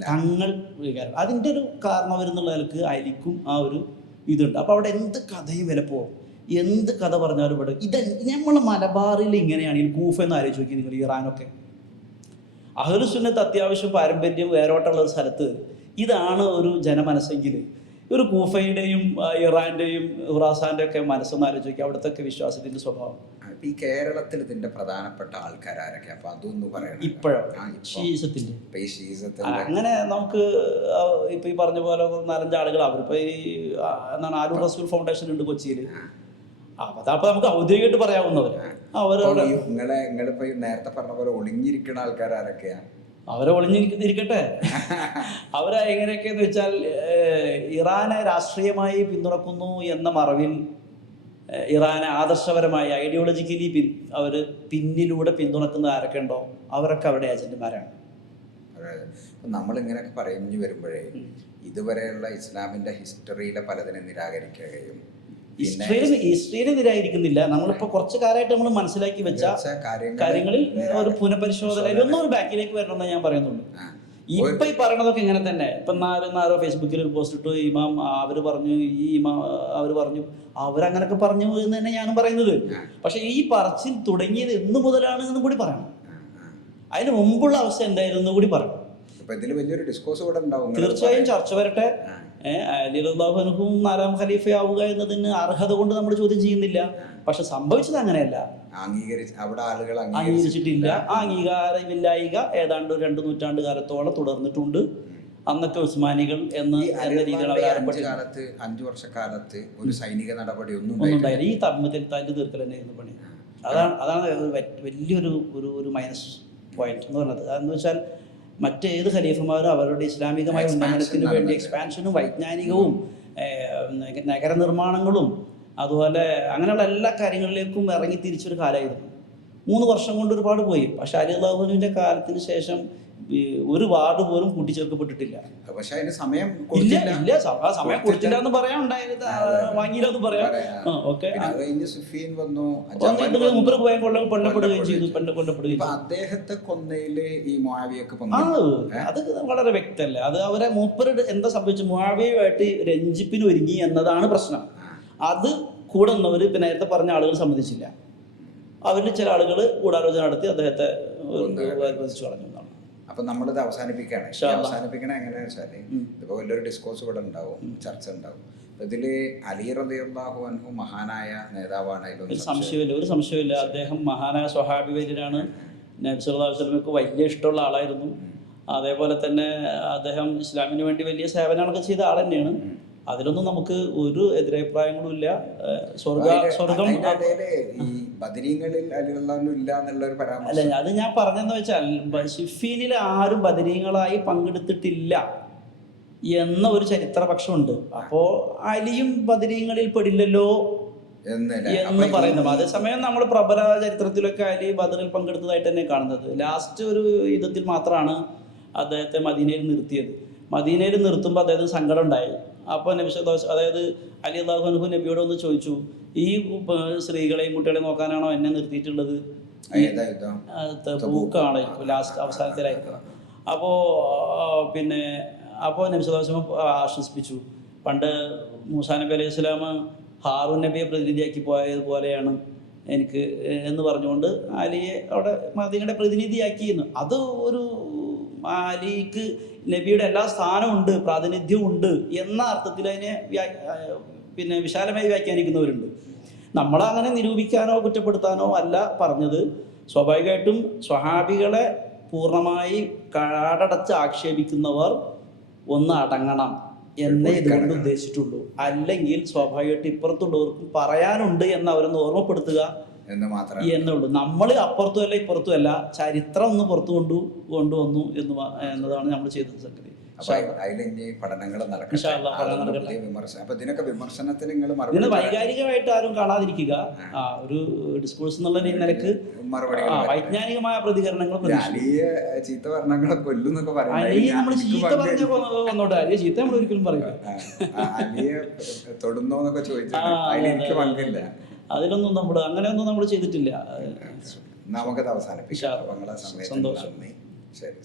തങ്ങൾ വികാരം, അതിൻ്റെ ഒരു കാരണം വരുന്നുള്ള നിലക്ക് അലിക്കും ആ ഒരു ഇതുണ്ട്. അപ്പോൾ അവിടെ എന്ത് കഥയും വില പോകും, എന്ത് കഥ പറഞ്ഞാലും ഇവിടെ ഇത് നമ്മൾ മലബാറിൽ ഇങ്ങനെയാണെങ്കിൽ കൂഫ എന്ന് ആലോചിച്ച് നോക്കി നിങ്ങൾ. ഇറാനൊക്കെ അഹ്ലുസുന്നത്ത് അത്യാവശ്യം പാരമ്പര്യം വേരോട്ടുള്ള ഒരു സ്ഥലത്ത് ഇതാണ് ഒരു ജനമനസ്സെങ്കിൽ ഒരു കൂഫയുടെയും ഇറാൻ്റെയും ഖുറാസാൻ്റെ ഒക്കെ മനസ്സൊന്ന് ആലോചിച്ച് നോക്കി, അവിടുത്തെ ഒക്കെ വിശ്വാസത്തിൻ്റെ സ്വഭാവം. ഈ കേരളത്തിൽ ഇതിന്റെ പ്രധാനപ്പെട്ട ആൾക്കാരൊക്കെ അപ്പൊ അതൊന്നും പറയണം ഇപ്പോഴും അങ്ങനെ നമുക്ക് ഇപ്പൊ ഈ പറഞ്ഞ പോലെ 4-5 ആളുകൾ അവരിപ്പോ ഈ എന്താണ് ആലൂർ റസൂൽ ഫൗണ്ടേഷൻ ഉണ്ട് കൊച്ചിയിൽ. അപ്പൊ നമുക്ക് ഔദ്യോഗികമായിട്ട് പറയാവുന്നവര് നിങ്ങളിപ്പോ നേരത്തെ പറഞ്ഞ പോലെ ഒളിഞ്ഞിരിക്കുന്ന ആൾക്കാരൊക്കെയാ. അവരെ ഒളിഞ്ഞിരിക്കട്ടെ. അവരെ എങ്ങനെയൊക്കെയെന്ന് വെച്ചാൽ ഇറാനെ രാഷ്ട്രീയമായി പിന്തുണക്കുന്നു എന്ന മറവിൽ ഇറാനെ ആദർശപരമായി ഐഡിയോളജിക്കലി അവർ പിന്നിലൂടെ പിന്തുണക്കുന്ന ആരൊക്കെ ഉണ്ടോ അവരൊക്കെ അവരുടെ ഏജന്റുമാരാണ്. നമ്മളിങ്ങനെയൊക്കെ പറഞ്ഞു വരുമ്പോഴേ ഇതുവരെയുള്ള ഇസ്ലാമിന്റെ ഹിസ്റ്ററിയിലെ പലതിനെ നിരാകരിക്കുകയും ഹിസ്റ്ററിയിൽ നിരാകരിക്കുന്നില്ല. നമ്മളിപ്പോ കുറച്ച് കാലമായിട്ട് നമ്മൾ മനസ്സിലാക്കി വെച്ച കാര്യങ്ങളിൽ ഒരു പുനഃപരിശോധന, ഇതൊന്നും ഒരു ബാക്കിലേക്ക് വരണമെന്ന് ഞാൻ പറയുന്നുള്ളൂ. ഇപ്പൊ ഈ പറയണതൊക്കെ ഇങ്ങനെ തന്നെ. ഇപ്പൊ ആരോ ഫേസ്ബുക്കിൽ ഒരു പോസ്റ്റ് ഇട്ടു, ഇമാം അവർ പറഞ്ഞു, ഈ ഇമാം അവർ പറഞ്ഞു, അവരങ്ങനൊക്കെ പറഞ്ഞു എന്ന് തന്നെ ഞാനും പറയുന്നത്. പക്ഷെ ഈ പറച്ചിൽ തുടങ്ങിയത് എന്ന് മുതലാണ് എന്നും കൂടി പറയണം. അതിന് മുമ്പുള്ള അവസ്ഥ എന്തായിരുന്നു കൂടി പറയണം. തീർച്ചയായും ചർച്ച വരട്ടെ. അലി റളിയല്ലാഹു അൻഹു 4ാം ഖലീഫയാവുക എന്നതിന് അർഹത കൊണ്ട് നമ്മൾ ചോദ്യം ചെയ്യുന്നില്ല. പക്ഷെ സംഭവിച്ചത് അങ്ങനെയല്ല, അംഗീകരിച്ചിട്ടില്ല. ആ അംഗീകാരമില്ലായിക ഏതാണ്ട് 2 നൂറ്റാണ്ട് കാലത്തോളം തുടർന്നിട്ടുണ്ട്. അന്നൊക്കെ ഉസ്മാനികൾ എന്ന രീതിയിൽ 5 വർഷക്കാലത്ത് ഒരു സൈനിക നടപടി ഒന്നും ഉണ്ടായില്ല. ഈ തല്ല് തീർക്കൽ തന്നെയായിരുന്നു പണി. അതാണ് വലിയൊരു ഒരു മൈനസ് പോയിന്റ് എന്ന് പറഞ്ഞത്. അതെന്ന് വെച്ചാൽ മറ്റേത് ഖലീഫമാരും അവരുടെ ഇസ്ലാമികമായ ഉന്നമനത്തിന് വേണ്ടി എക്സ്പാൻഷനും വൈജ്ഞാനികവും നഗര നിർമ്മാണങ്ങളും അതുപോലെ അങ്ങനെയുള്ള എല്ലാ കാര്യങ്ങളിലേക്കും ഇറങ്ങി തിരിച്ചൊരു കാലമായിരുന്നു. 3 വർഷം കൊണ്ട് ഒരുപാട് പോയി. പക്ഷെ അലി അള്ളാഹുവിൻ്റെ കാലത്തിന് ശേഷം ഒരു വാർഡ് പോലും കൂട്ടിച്ചേർക്കപ്പെട്ടിട്ടില്ല. പക്ഷെ അതിന് സമയം ഇല്ല സമയം കൊടുത്തില്ല എന്ന് പറയാൻ ഉണ്ടായത്, വാങ്ങിയില്ല എന്ന് പറയാം. ഓക്കെ, മുപ്പത് പോയാൽ കൊല്ലപ്പെടുകയും ചെയ്തു. കൊല്ലപ്പെടുകയും അദ്ദേഹത്തെ കൊന്നയില് ഈ മുആവിയക്ക് അത് വളരെ വ്യക്തമല്ലേ. അത് അവരെ മൂപ്പര് എന്താ സംഭവിച്ചു, മുആവിയയുമായിട്ട് രഞ്ജിപ്പിന് ഒരുങ്ങി എന്നതാണ് പ്രശ്നം. അത് കൂടെ വന്നവർ പിന്നെ നേരത്തെ പറഞ്ഞ ആളുകൾ സമ്മതിച്ചില്ല. അവരിൽ ചില ആളുകൾ ഗൂഢാലോചന നടത്തി അദ്ദേഹത്തെ വധിച്ചു കളഞ്ഞു. അപ്പൊ നമ്മളിത് അവസാനിപ്പിക്കുകയാണ്. അവസാനിപ്പിക്കണ എങ്ങനെയാ വെച്ചാല് ഇപ്പൊ വലിയൊരു ഡിസ്കോഴ്സ് ഇവിടെ ഉണ്ടാവും, ചർച്ച ഉണ്ടാവും. ഇതില് അലി റളിയല്ലാഹു അൻഹു മഹാനായ നേതാവാണ്, ഒരു സംശയമില്ല. അദ്ദേഹം മഹാനായ സ്വഹാബി വര്യനാണ്. നബി സല്ലല്ലാഹു അലൈഹി വസല്ലമക്ക് വലിയ ഇഷ്ടമുള്ള ആളായിരുന്നു. അതേപോലെ തന്നെ അദ്ദേഹം ഇസ്ലാമിന് വേണ്ടി വലിയ സേവനങ്ങളൊക്കെ ചെയ്ത ആൾ തന്നെയാണ്. അതിലൊന്നും നമുക്ക് ഒരു എതിരഭിപ്രായങ്ങളും ഇല്ല. സ്വർഗം അല്ല, അത് ഞാൻ പറഞ്ഞെന്ന് വെച്ചാൽ സിഫീനിൽ ആരും ബദരീങ്ങളായി പങ്കെടുത്തിട്ടില്ല എന്ന ഒരു ചരിത്രപക്ഷമുണ്ട്. അപ്പോ അലിയും ബദരീങ്ങളിൽ പെടില്ലല്ലോ എന്ന് പറയുന്നത്. അതേസമയം നമ്മൾ പ്രബല ചരിത്രത്തിലൊക്കെ അലി ബദറിൽ പങ്കെടുത്തതായിട്ട് തന്നെ കാണുന്നത്. ലാസ്റ്റ് ഒരു യുദ്ധത്തിൽ മാത്രമാണ് അദ്ദേഹത്തെ മദീനയിൽ നിർത്തിയത്. മദീനയിൽ നിർത്തുമ്പോൾ അദ്ദേഹത്തിന് സങ്കടം ഉണ്ടായി. അപ്പോൾ നബി സല്ലല്ലാഹു അതായത് അലി അള്ളാഹു അൻഹു നബിയോട് ഒന്ന് ചോദിച്ചു, ഈ സ്ത്രീകളെയും കുട്ടികളെയും നോക്കാനാണോ എന്നെ നിർത്തിയിട്ടുള്ളത്? തബൂക്കാണ് ലാസ്റ്റ് അവസാനത്തിലായിരിക്കും. അപ്പോൾ നബി സല്ലല്ലാഹു അലൈഹി വസല്ലം ആശ്വസിപ്പിച്ചു, പണ്ട് മൂസാ നബി അലൈഹി സ്വലാം ഹാറൂൻ നബിയെ പ്രതിനിധിയാക്കി പോയതുപോലെയാണ് എനിക്ക് എന്ന് പറഞ്ഞുകൊണ്ട് അലിയെ അവിടെ മദീനയുടെ പ്രതിനിധിയാക്കിയിരുന്നു. അത് ഒരു അലിക്ക് നബിയുടെ എല്ലാ സ്ഥാനവും ഉണ്ട്, പ്രാതിനിധ്യവും ഉണ്ട് എന്ന അർത്ഥത്തിൽ അതിനെ വിശാലമായി വ്യാഖ്യാനിക്കുന്നവരുണ്ട്. നമ്മളങ്ങനെ നിരൂപിക്കാനോ കുറ്റപ്പെടുത്താനോ അല്ല പറഞ്ഞത്. സ്വാഭാവികമായിട്ടും സ്വഹാബികളെ പൂർണ്ണമായി കാടടച്ച് ആക്ഷേപിക്കുന്നവർ ഒന്ന് അടങ്ങണം എന്നേ ഇതുകൊണ്ട് ഉദ്ദേശിച്ചിട്ടുള്ളൂ. അല്ലെങ്കിൽ സ്വാഭാവികമായിട്ട് ഇപ്പുറത്തുള്ളവർക്കും പറയാനുണ്ട് എന്ന് അവരൊന്ന് ഓർമ്മപ്പെടുത്തുക എന്നുള്ളൂ. നമ്മൾ അപ്പുറത്തും അല്ല ഇപ്പുറത്തും അല്ല, ചരിത്രം ഒന്ന് പുറത്തു കൊണ്ടുവന്നു എന്നതാണ് നമ്മൾ ചെയ്തത് സംഗതി. വൈകാരികമായിട്ട് ആരും കാണാതിരിക്കുക, ഒരു ഡിസ്കോഴ്സ് എന്നുള്ള നിലക്ക് വൈജ്ഞാനികമായ പ്രതികരണങ്ങൾ നമ്മൾ ചീത്ത പറഞ്ഞ വന്നോട്ടെ. അലിയെ ചീത്ത നമ്മൾ ഒരിക്കലും പറയില്ല. അതിലൊന്നും നമ്മൾ അങ്ങനെയൊന്നും നമ്മൾ ചെയ്തിട്ടില്ല. നമുക്കത് അവസാനിപ്പിക്കാം. സന്തോഷം. ശരി.